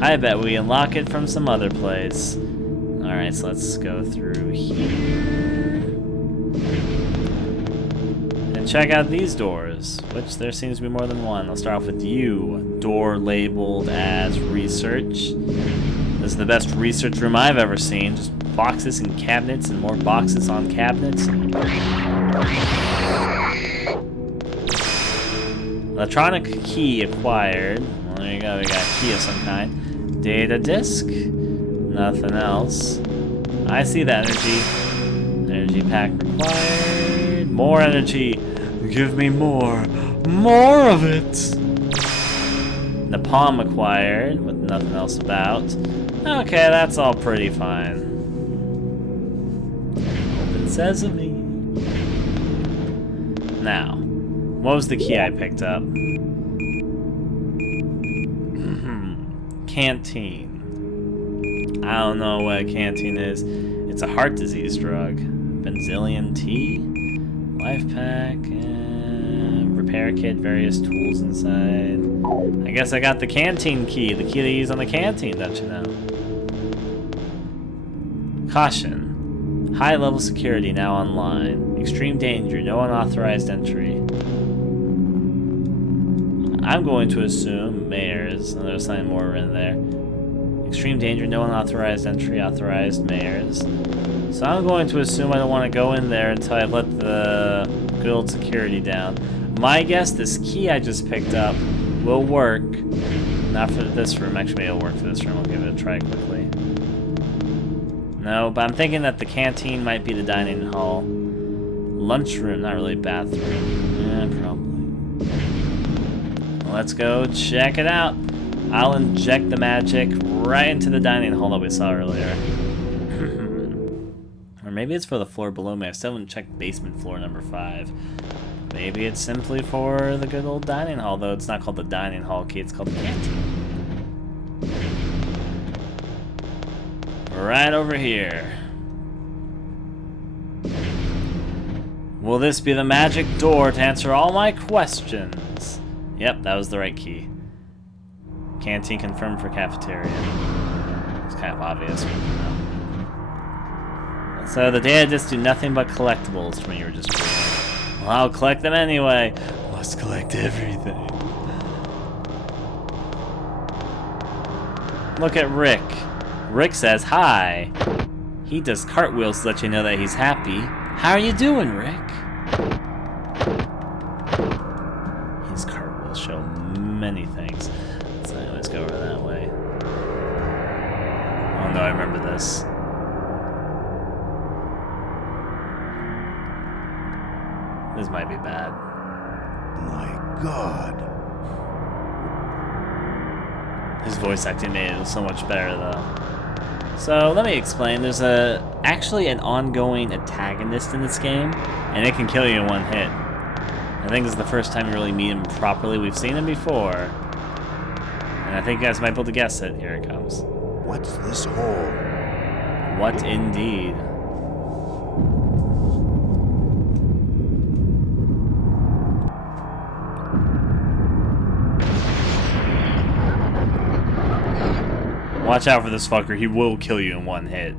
I bet we unlock it from some other place. Alright, so let's go through here. And check out these doors, which there seems to be more than one. I'll start off with you. Door labeled as research. This is the best research room I've ever seen. Just boxes and cabinets and more boxes on cabinets. Electronic key acquired. Well, there you go, we got a key of some kind. Data disk. Nothing else. I see the energy. Energy pack required. More energy. Give me more. More of it. Napalm acquired with nothing else about. Okay, that's all pretty fine. Open sesame. Now, what was the key I picked up? Canteen. I don't know what a canteen is. It's a heart disease drug. Benzillion tea. Life pack. Repair kit. Various tools inside. I guess I got the canteen key. The key they use on the canteen, don't you know? Caution. High level security now online. Extreme danger. No unauthorized entry. I'm going to assume mayors. And there's something more in there. Extreme danger, no unauthorized entry, authorized mayors. So I'm going to assume I don't want to go in there until I've let the good old security down. My guess, this key I just picked up will work. Not for this room. Actually, maybe it'll work for this room. I'll give it a try quickly. No, but I'm thinking that the canteen might be the dining hall. Lunchroom, not really bathroom. Yeah, probably. Let's go check it out. I'll inject the magic right into the dining hall that we saw earlier. Or maybe it's for the floor below me. I still haven't checked basement floor number 5. Maybe it's simply for the good old dining hall, though it's not called the dining hall key, it's called the canteen. Right over here. Will this be the magic door to answer all my questions? Yep, that was the right key. Canteen confirmed for cafeteria. It's kind of obvious. So the data discs do nothing but collectibles from you were just reading. Well, I'll collect them anyway. Must collect everything. Look at Rick. Rick says hi. He does cartwheels to let you know that he's happy. How are you doing, Rick? His cartwheels show many things. So let's go over that way. Oh no, I remember this. This might be bad. My God. His voice acting made it so much better, though. So let me explain. There's actually an ongoing antagonist in this game, and it can kill you in one hit. I think this is the first time you really meet him properly. We've seen him before, and I think you guys might be able to guess it. Here it comes. What's this hole? What indeed? Watch out for this fucker, he will kill you in one hit.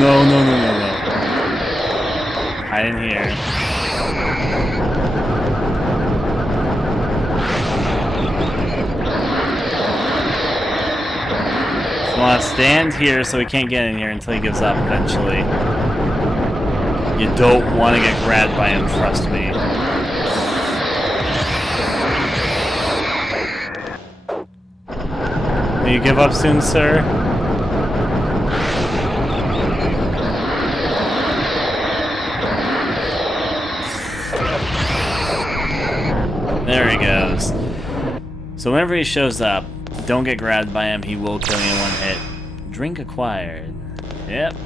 No, no, no, no, no. Hide in here. So I'll stand here so he can't get in here until he gives up eventually. You don't want to get grabbed by him, trust me. Will you give up soon, sir? There he goes. So whenever he shows up, don't get grabbed by him, he will kill you in one hit. Drink acquired. Yep.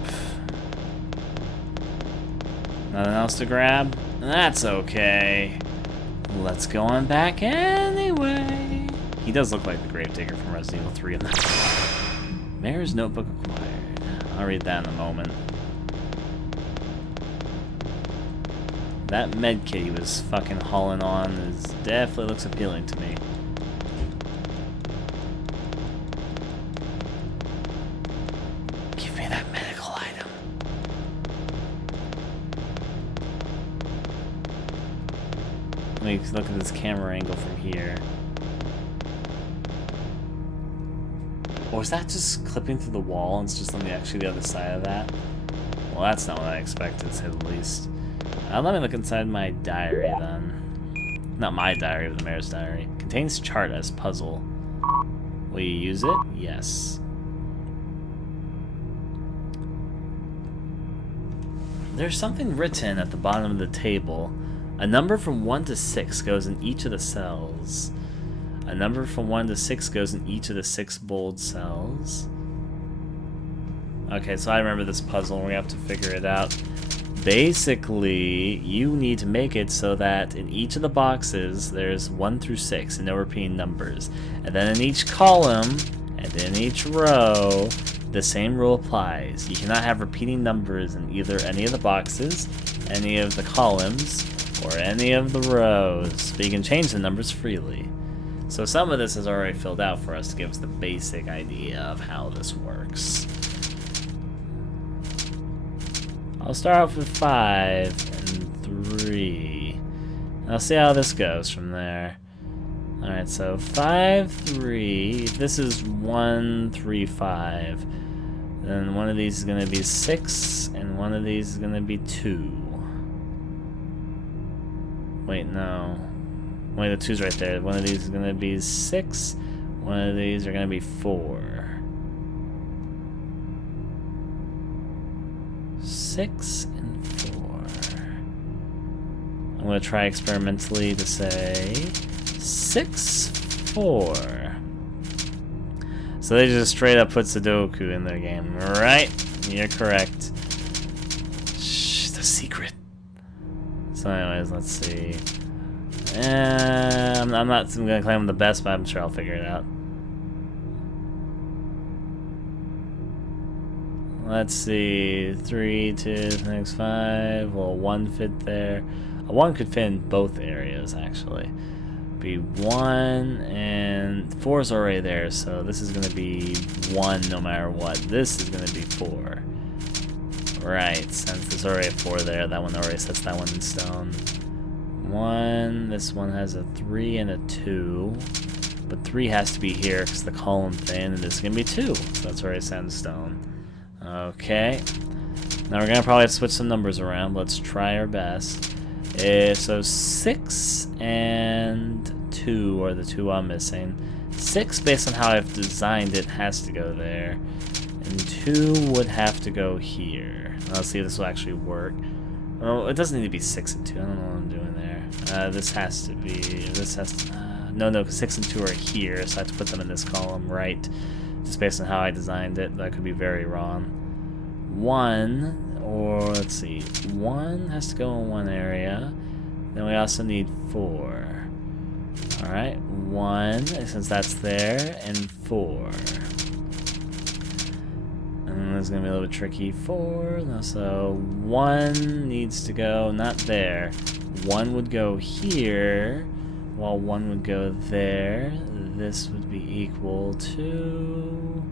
Nothing else to grab? That's okay. Let's go on back anyway. He does look like the Gravedigger from Resident Evil 3 in that. Mayor's Notebook acquired. I'll read that in a moment. That med kit he was fucking hauling on definitely looks appealing to me. Give me that medical item. Let me look at this camera angle from here. Or is that just clipping through the wall and it's just on actually the other side of that? Well, that's not what I expected, to say the least. Let me look inside my diary then. Not my diary, but the mayor's diary. Contains chart as puzzle. Will you use it? Yes. There's something written at the bottom of the table. A number from 1 to 6 goes in each of the cells. A number from 1 to 6 goes in each of the 6 bold cells. Okay, so I remember this puzzle and we have to figure it out. Basically, you need to make it so that in each of the boxes there's 1 through 6 and no repeating numbers. And then in each column and in each row, the same rule applies. You cannot have repeating numbers in either any of the boxes, any of the columns, or any of the rows. But you can change the numbers freely. So some of this is already filled out for us to give us the basic idea of how this works. I'll start off with 5 and 3. And I'll see how this goes from there. Alright, so 5, 3. If this is 1, 3, 5, then one of these is going to be 6, and one of these is going to be 2. Wait, no. Wait, the 2's right there. One of these is going to be 6. One of these are going to be 4. 6 and 4. I'm going to try experimentally to say 6, 4. So they just straight up put Sudoku in their game, right? You're correct. Shh, the secret. So anyways, let's see. I'm not going to claim I'm the best, but I'm sure I'll figure it out. Let's see, 3, 2, 6, 5. Will 1 fit there? A 1 could fit in both areas, actually. Be 1, and 4 is already there, so this is going to be 1 no matter what. This is going to be 4. Right, since there's already a 4 there, that one already sets that one in stone. 1, this one has a 3 and a 2. But 3 has to be here because the column thing, and this is going to be 2. So that's already set in stone. Okay, now we're going to probably have to switch some numbers around. Let's try our best. So 6 and 2 are the 2 I'm missing. 6, based on how I've designed it, has to go there. And 2 would have to go here. Let's see if this will actually work. Oh, it doesn't need to be 6 and 2. I don't know what I'm doing there. This has to be... This has to... no, because 6 and 2 are here, so I have to put them in this column, right? Just based on how I designed it. That could be very wrong. 1, or let's see, 1 has to go in one area. Then we also need 4. Alright, 1, since that's there, and 4. And it's going to be a little bit tricky. 4, so 1 needs to go, not there. 1 would go here, while 1 would go there. This would be equal to...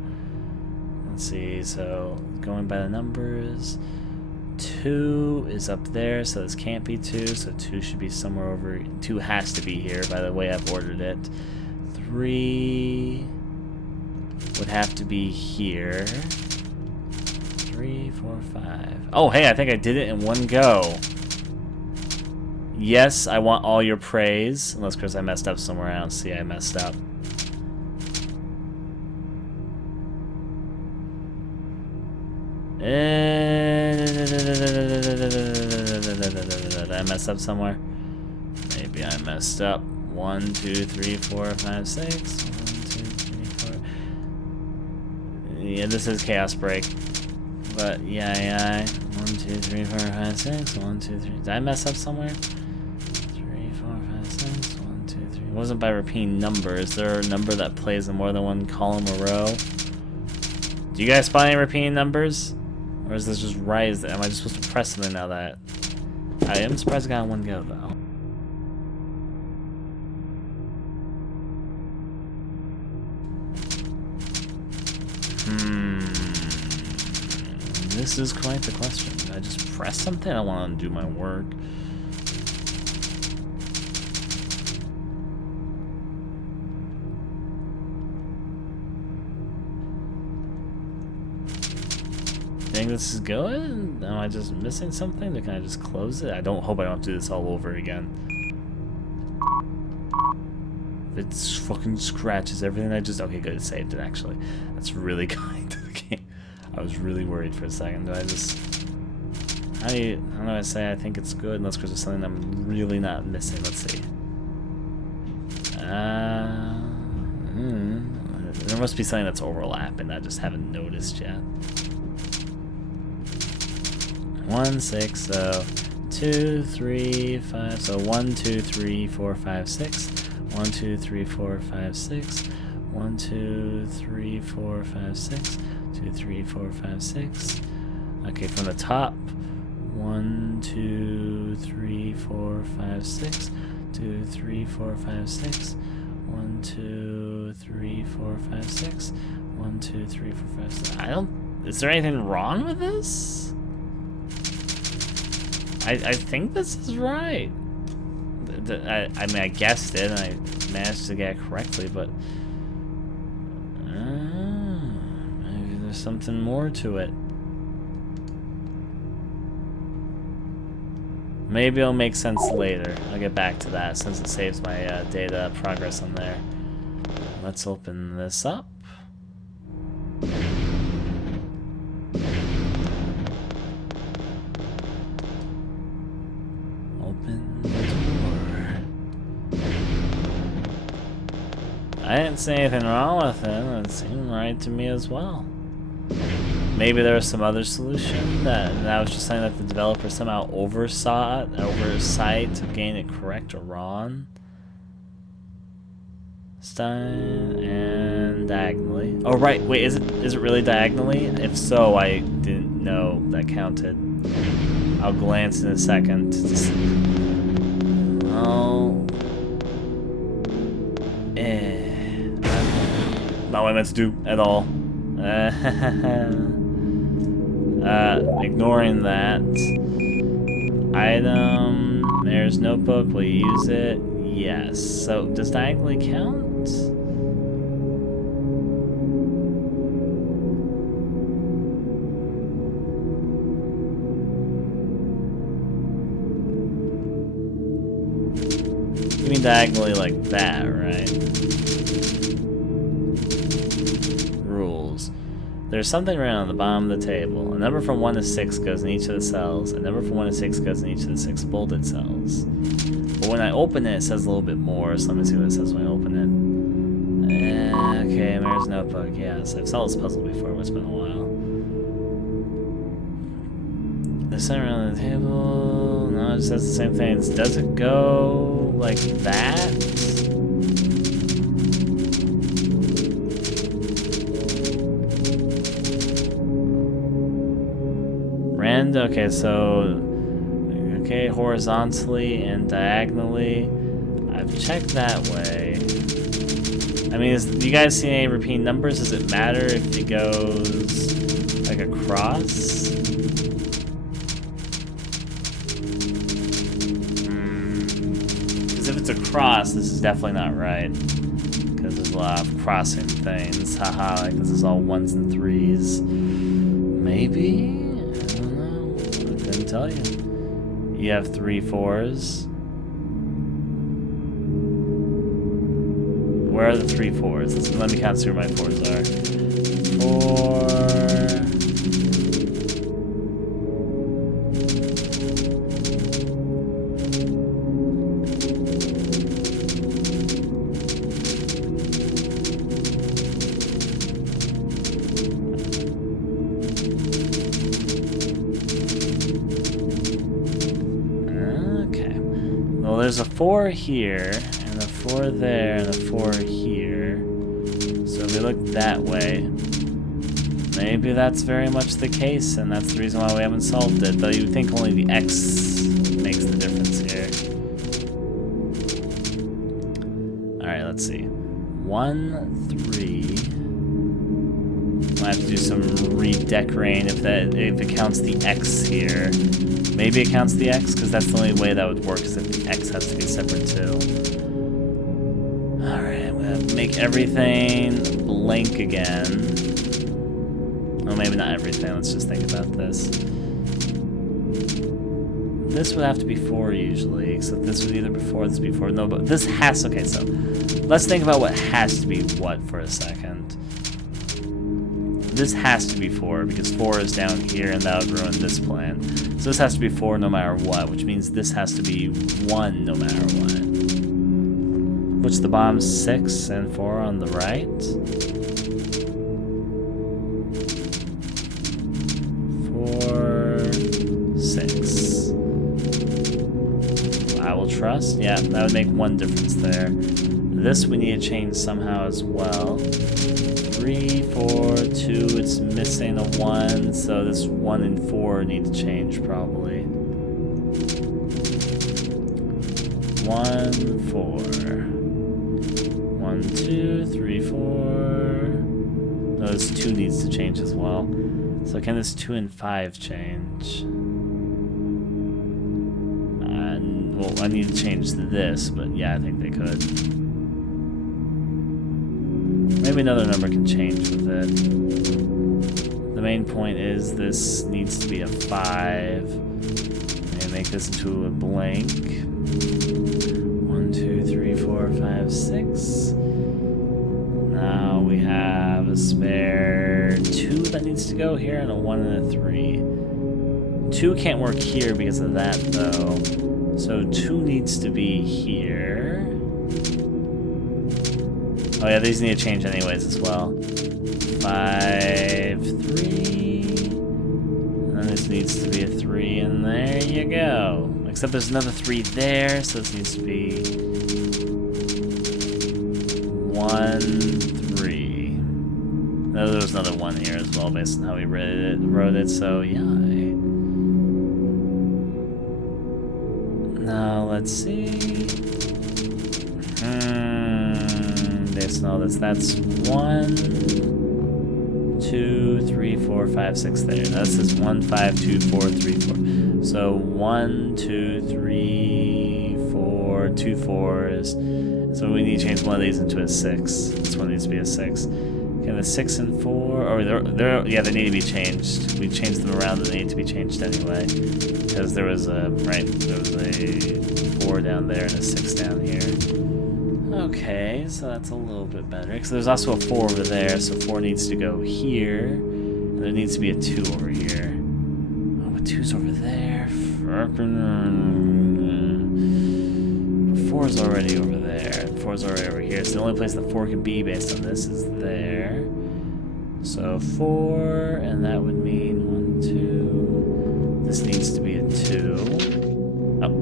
Let's see, so going by the numbers, 2 is up there, so this can't be 2, so 2 should be somewhere over, 2 has to be here by the way I've ordered it. 3 would have to be here. 3, 4, 5. Oh, hey, I think I did it in one go. Yes, I want all your praise, unless, Chris, I messed up somewhere. I don't see I messed up. Did I mess up somewhere? Maybe I messed up. 1, 2, 3, 4, 5, 6. 1, 2, 3, 4. Yeah, this is Chaos Break. But yeah. 1, 2, 3, 4, 5, 6. 1, 2, 3. Did I mess up somewhere? 3, 4, 5, 6. 1, 2, 3. It wasn't by repeating numbers. Is there a number that plays in more than one column or row? Do you guys spot any repeating numbers? Or is this just right? Am I just supposed to press something now that... I am surprised I got in one go, though. This is quite the question. Did I just press something? I want to do my work. Think this is good? Am I just missing something? Can I just close it? I hope I don't have to do this all over again. If it fucking scratches everything I just... Okay, good, it saved it actually. That's really kind to the game. I was really worried for a second. Do I just... How do I say I think it's good unless there's something I'm really not missing? Let's see. There must be something that's overlapping I just haven't noticed yet. 1, 6, so 2, 3, 5, so 1, 2, 3, 4, 5, 6. 1, 2, 3, 4, 5, 6. 1, 2, 3, 4, 5, 6. 2, 3, 4, 5, 6. Okay, from the top. 1, 2, 3, 4, 5, 6. 2, 3, 4, 5, 6. 1, 2, 3, 4, 5, 6. 1, 2, 3, 4, 5, 6. Is there anything wrong with this? I think this is right. I mean, I guessed it, and I managed to get it correctly, but... maybe there's something more to it. Maybe it'll make sense later. I'll get back to that, since it saves my data progress on there. Let's open this up. I didn't see anything wrong with it. It seemed right to me as well. Maybe there was some other solution that was just something that the developer somehow oversight of getting it correct or wrong. Stein and diagonally. Oh right, wait, is it really diagonally? If so, I didn't know that counted. I'll glance in a second to see. Oh. Not what I meant to do at all. Ignoring that. Item. There's notebook. Will you use it? Yes. So, does diagonally count? You mean diagonally like that, right? Rules. There's something written on the bottom of the table. A number from 1 to 6 goes in each of the cells. A number from 1 to 6 goes in each of the 6 bolded cells. But when I open it, it says a little bit more, so let me see what it says when I open it. Okay, Mayor's Notebook, yes. I've solved this puzzle before, but it's been a while. The center around the table... No, it just says the same thing. Does it go like that? Okay, so... Okay, horizontally and diagonally. I've checked that way. I mean, do you guys see any repeating numbers? Does it matter if it goes like across? Because if it's across, this is definitely not right. Because there's a lot of crossing things. Haha, like this is all 1s and 3s. Maybe? I don't know. I couldn't tell you. You have 3 4s. Where are the 3 4s? Let me count see where my 4s are. 4. Okay. Well, there's a 4 here. 4 there and a 4 here. So if we look that way, maybe that's very much the case, and that's the reason why we haven't solved it. Though you would think only the X makes the difference here. Alright, let's see. 1, 3. I have to do some redecorating if it counts the X here. Maybe it counts the X, because that's the only way that would work, is if the X has to be separate too. Alright, I'm gonna make everything blank again. Well, maybe not everything, let's just think about this. This would have to be 4 usually, except this would either be 4, this would be 4. No, but this has to, okay, so let's think about what has to be what for a second. This has to be 4, because 4 is down here and that would ruin this plan. So this has to be 4 no matter what, which means this has to be 1 no matter what. Which the bottom's 6 and 4 on the right. 4, 6. I will trust. Yeah, that would make 1 difference there. This we need to change somehow as well. 3, 4, 2. It's missing a 1, so this 1 and 4 need to change probably. 1, 4. 1, 2, 3, 4. No, this 2 needs to change as well. So can this 2 and 5 change? Well, I need to change this, but yeah, I think they could. Maybe another number can change with it. The main point is this needs to be a 5. And make this into a blank. 1, 2, 3, 4, 5, 6. Now we have a spare 2 that needs to go here and a 1 and a 3. 2 can't work here because of that though. So 2 needs to be here. Oh yeah, these need to change anyways as well. 5, 3. And then this needs to be a 3 and there you go. Except there's another 3 there, so this needs to be 1, 3. No, there was another 1 here as well based on how we wrote it, so yeah. Now let's see. Based on all this, that's 1, 2, 3, 4, 5, 6 there. Now this is 1, 5, 2, 4, 3, 4. So 1, 2, 3, 4, 2 4s. So we need to change one of these into a 6. This one needs to be a 6. Okay, the 6 and 4. Oh, yeah, they need to be changed. We changed them around, and they need to be changed anyway. Because there was a 4 down there and a 6 down here. Okay, so that's a little bit better. Because there's also a 4 over there, so 4 needs to go here. And there needs to be a 2 over here. Oh, but 2's over there. 4's already over there. 4's already over here. So the only place that 4 can be based on this is there. So 4, and that would mean 1, 2. This needs to be a 2. Oh.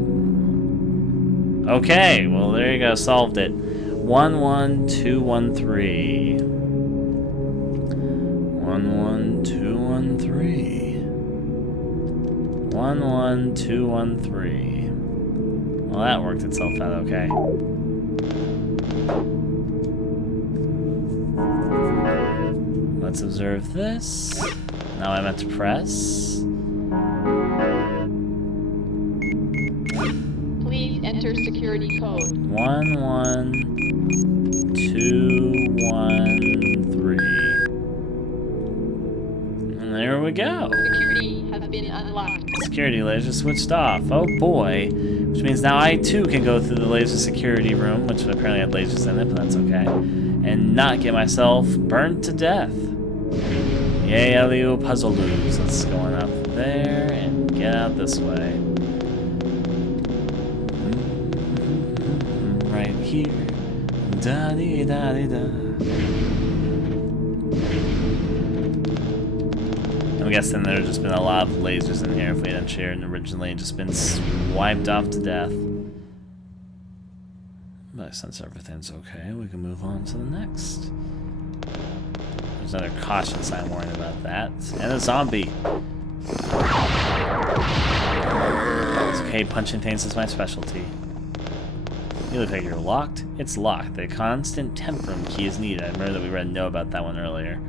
Okay, well there you go, solved it. 1, 1, 2, 1, 3. 1, 1, 2, 1, 3. 1, 1, 2, 1, 3. Well, that worked itself out okay. Let's observe this. Now I'm at to press. Please enter security code. 11213. And there we go. Security has been unlocked. Security laser switched off. Oh boy. Which means now I too can go through the laser security room, which apparently had lasers in it, but that's okay. And not get myself burned to death. Yay, Elio puzzle loos. Let's go on up there and get out this way. Right here. Da-dee-da-dee-da. I'm guessing there have just been a lot of lasers in here if we hadn't shared originally and just been wiped off to death. But since everything's okay, we can move on to the next. There's another caution sign warning about that. And a zombie. It's okay, punching things is my specialty. You look like you're locked. It's locked. The constant temp room key is needed. I remember that we read no about that one earlier.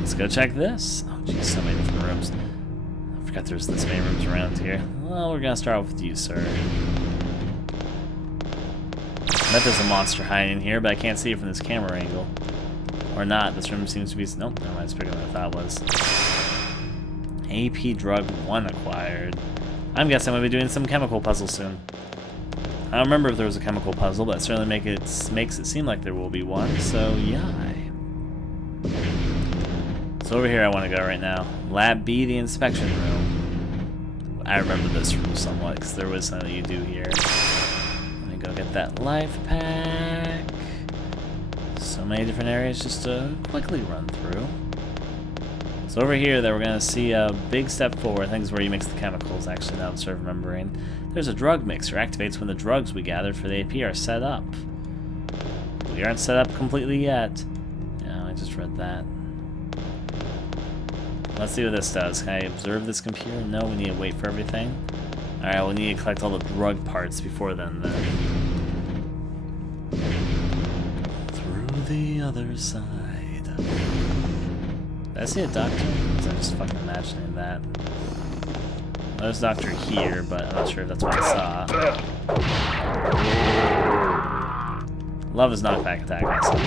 Let's go check this. Oh geez, so many different rooms. I forgot there's this many rooms around here. Well, we're gonna start off with you, sir. I bet there's a monster hiding in here, but I can't see it from this camera angle. Or not. This room seems to be... Nope, never mind. It's bigger than I thought it was. AP Drug 1 acquired. I'm guessing I'm going to be doing some chemical puzzle soon. I don't remember if there was a chemical puzzle, but it certainly makes it seem like there will be one, so yay. So over here I want to go right now. Lab B, the inspection room. I remember this room somewhat, because there was something you do here. Let me go get that life pack. So many different areas just to quickly run through. So over here, that we're going to see a big step forward. I think is where you mix the chemicals, actually, now I'm sort of remembering. There's a drug mixer. Activates when the drugs we gathered for the AP are set up. We aren't set up completely yet. Yeah, I just read that. Let's see what this does. Can I observe this computer? No, we need to wait for everything. Alright, we'll need to collect all the drug parts before then. Through the other side. Did I see a doctor? Or was I just fucking imagining that? There's a doctor here, but I'm not sure if that's what I saw. Love his knockback attack, I see.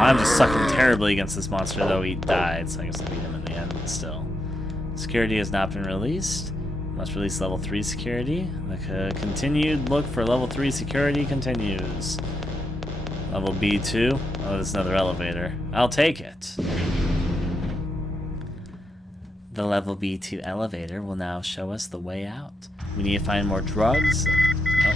I'm just sucking terribly against this monster, though he died, so I guess I beat him in the end, but still. Security has not been released. Must release level 3 security. The continued look for level 3 security continues. Level B2. Oh, there's another elevator. I'll take it. The level B2 elevator will now show us the way out. We need to find more drugs. Oh.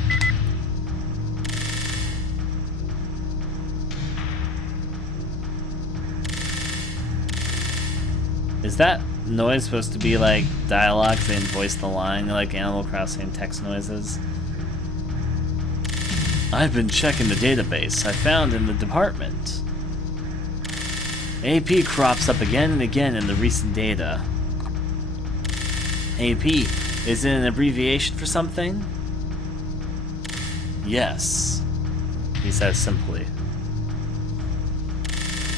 Is that noise supposed to be like dialogue? They didn't voice the line, like Animal Crossing text noises. I've been checking the database I found in the department. AP crops up again and again in the recent data. AP, is it an abbreviation for something? Yes, he says simply.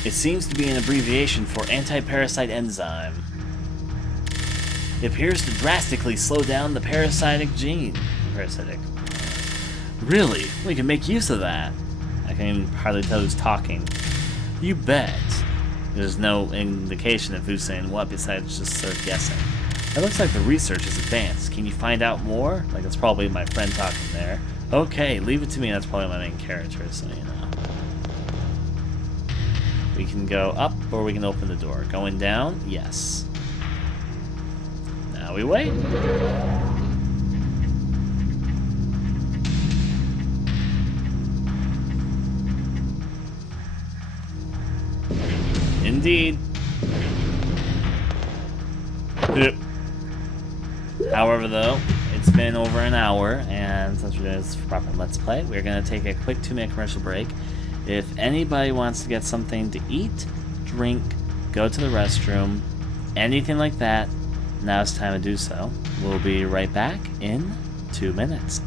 It seems to be an abbreviation for anti-parasite enzyme. It appears to drastically slow down the parasitic gene. Parasitic. Really? We can make use of that. I can even hardly tell who's talking. You bet. There's no indication of who's saying what besides just sort of guessing. It looks like the research is advanced. Can you find out more? Like, that's probably my friend talking there. Okay, leave it to me. That's probably my main character, so you know. We can go up, or we can open the door. Going down? Yes. Now we wait. Indeed. However, though, it's been over an hour, and since we're doing this for proper Let's Play, we're going to take a quick 2-minute commercial break. If anybody wants to get something to eat, drink, go to the restroom, anything like that, now it's time to do so. We'll be right back in 2 minutes.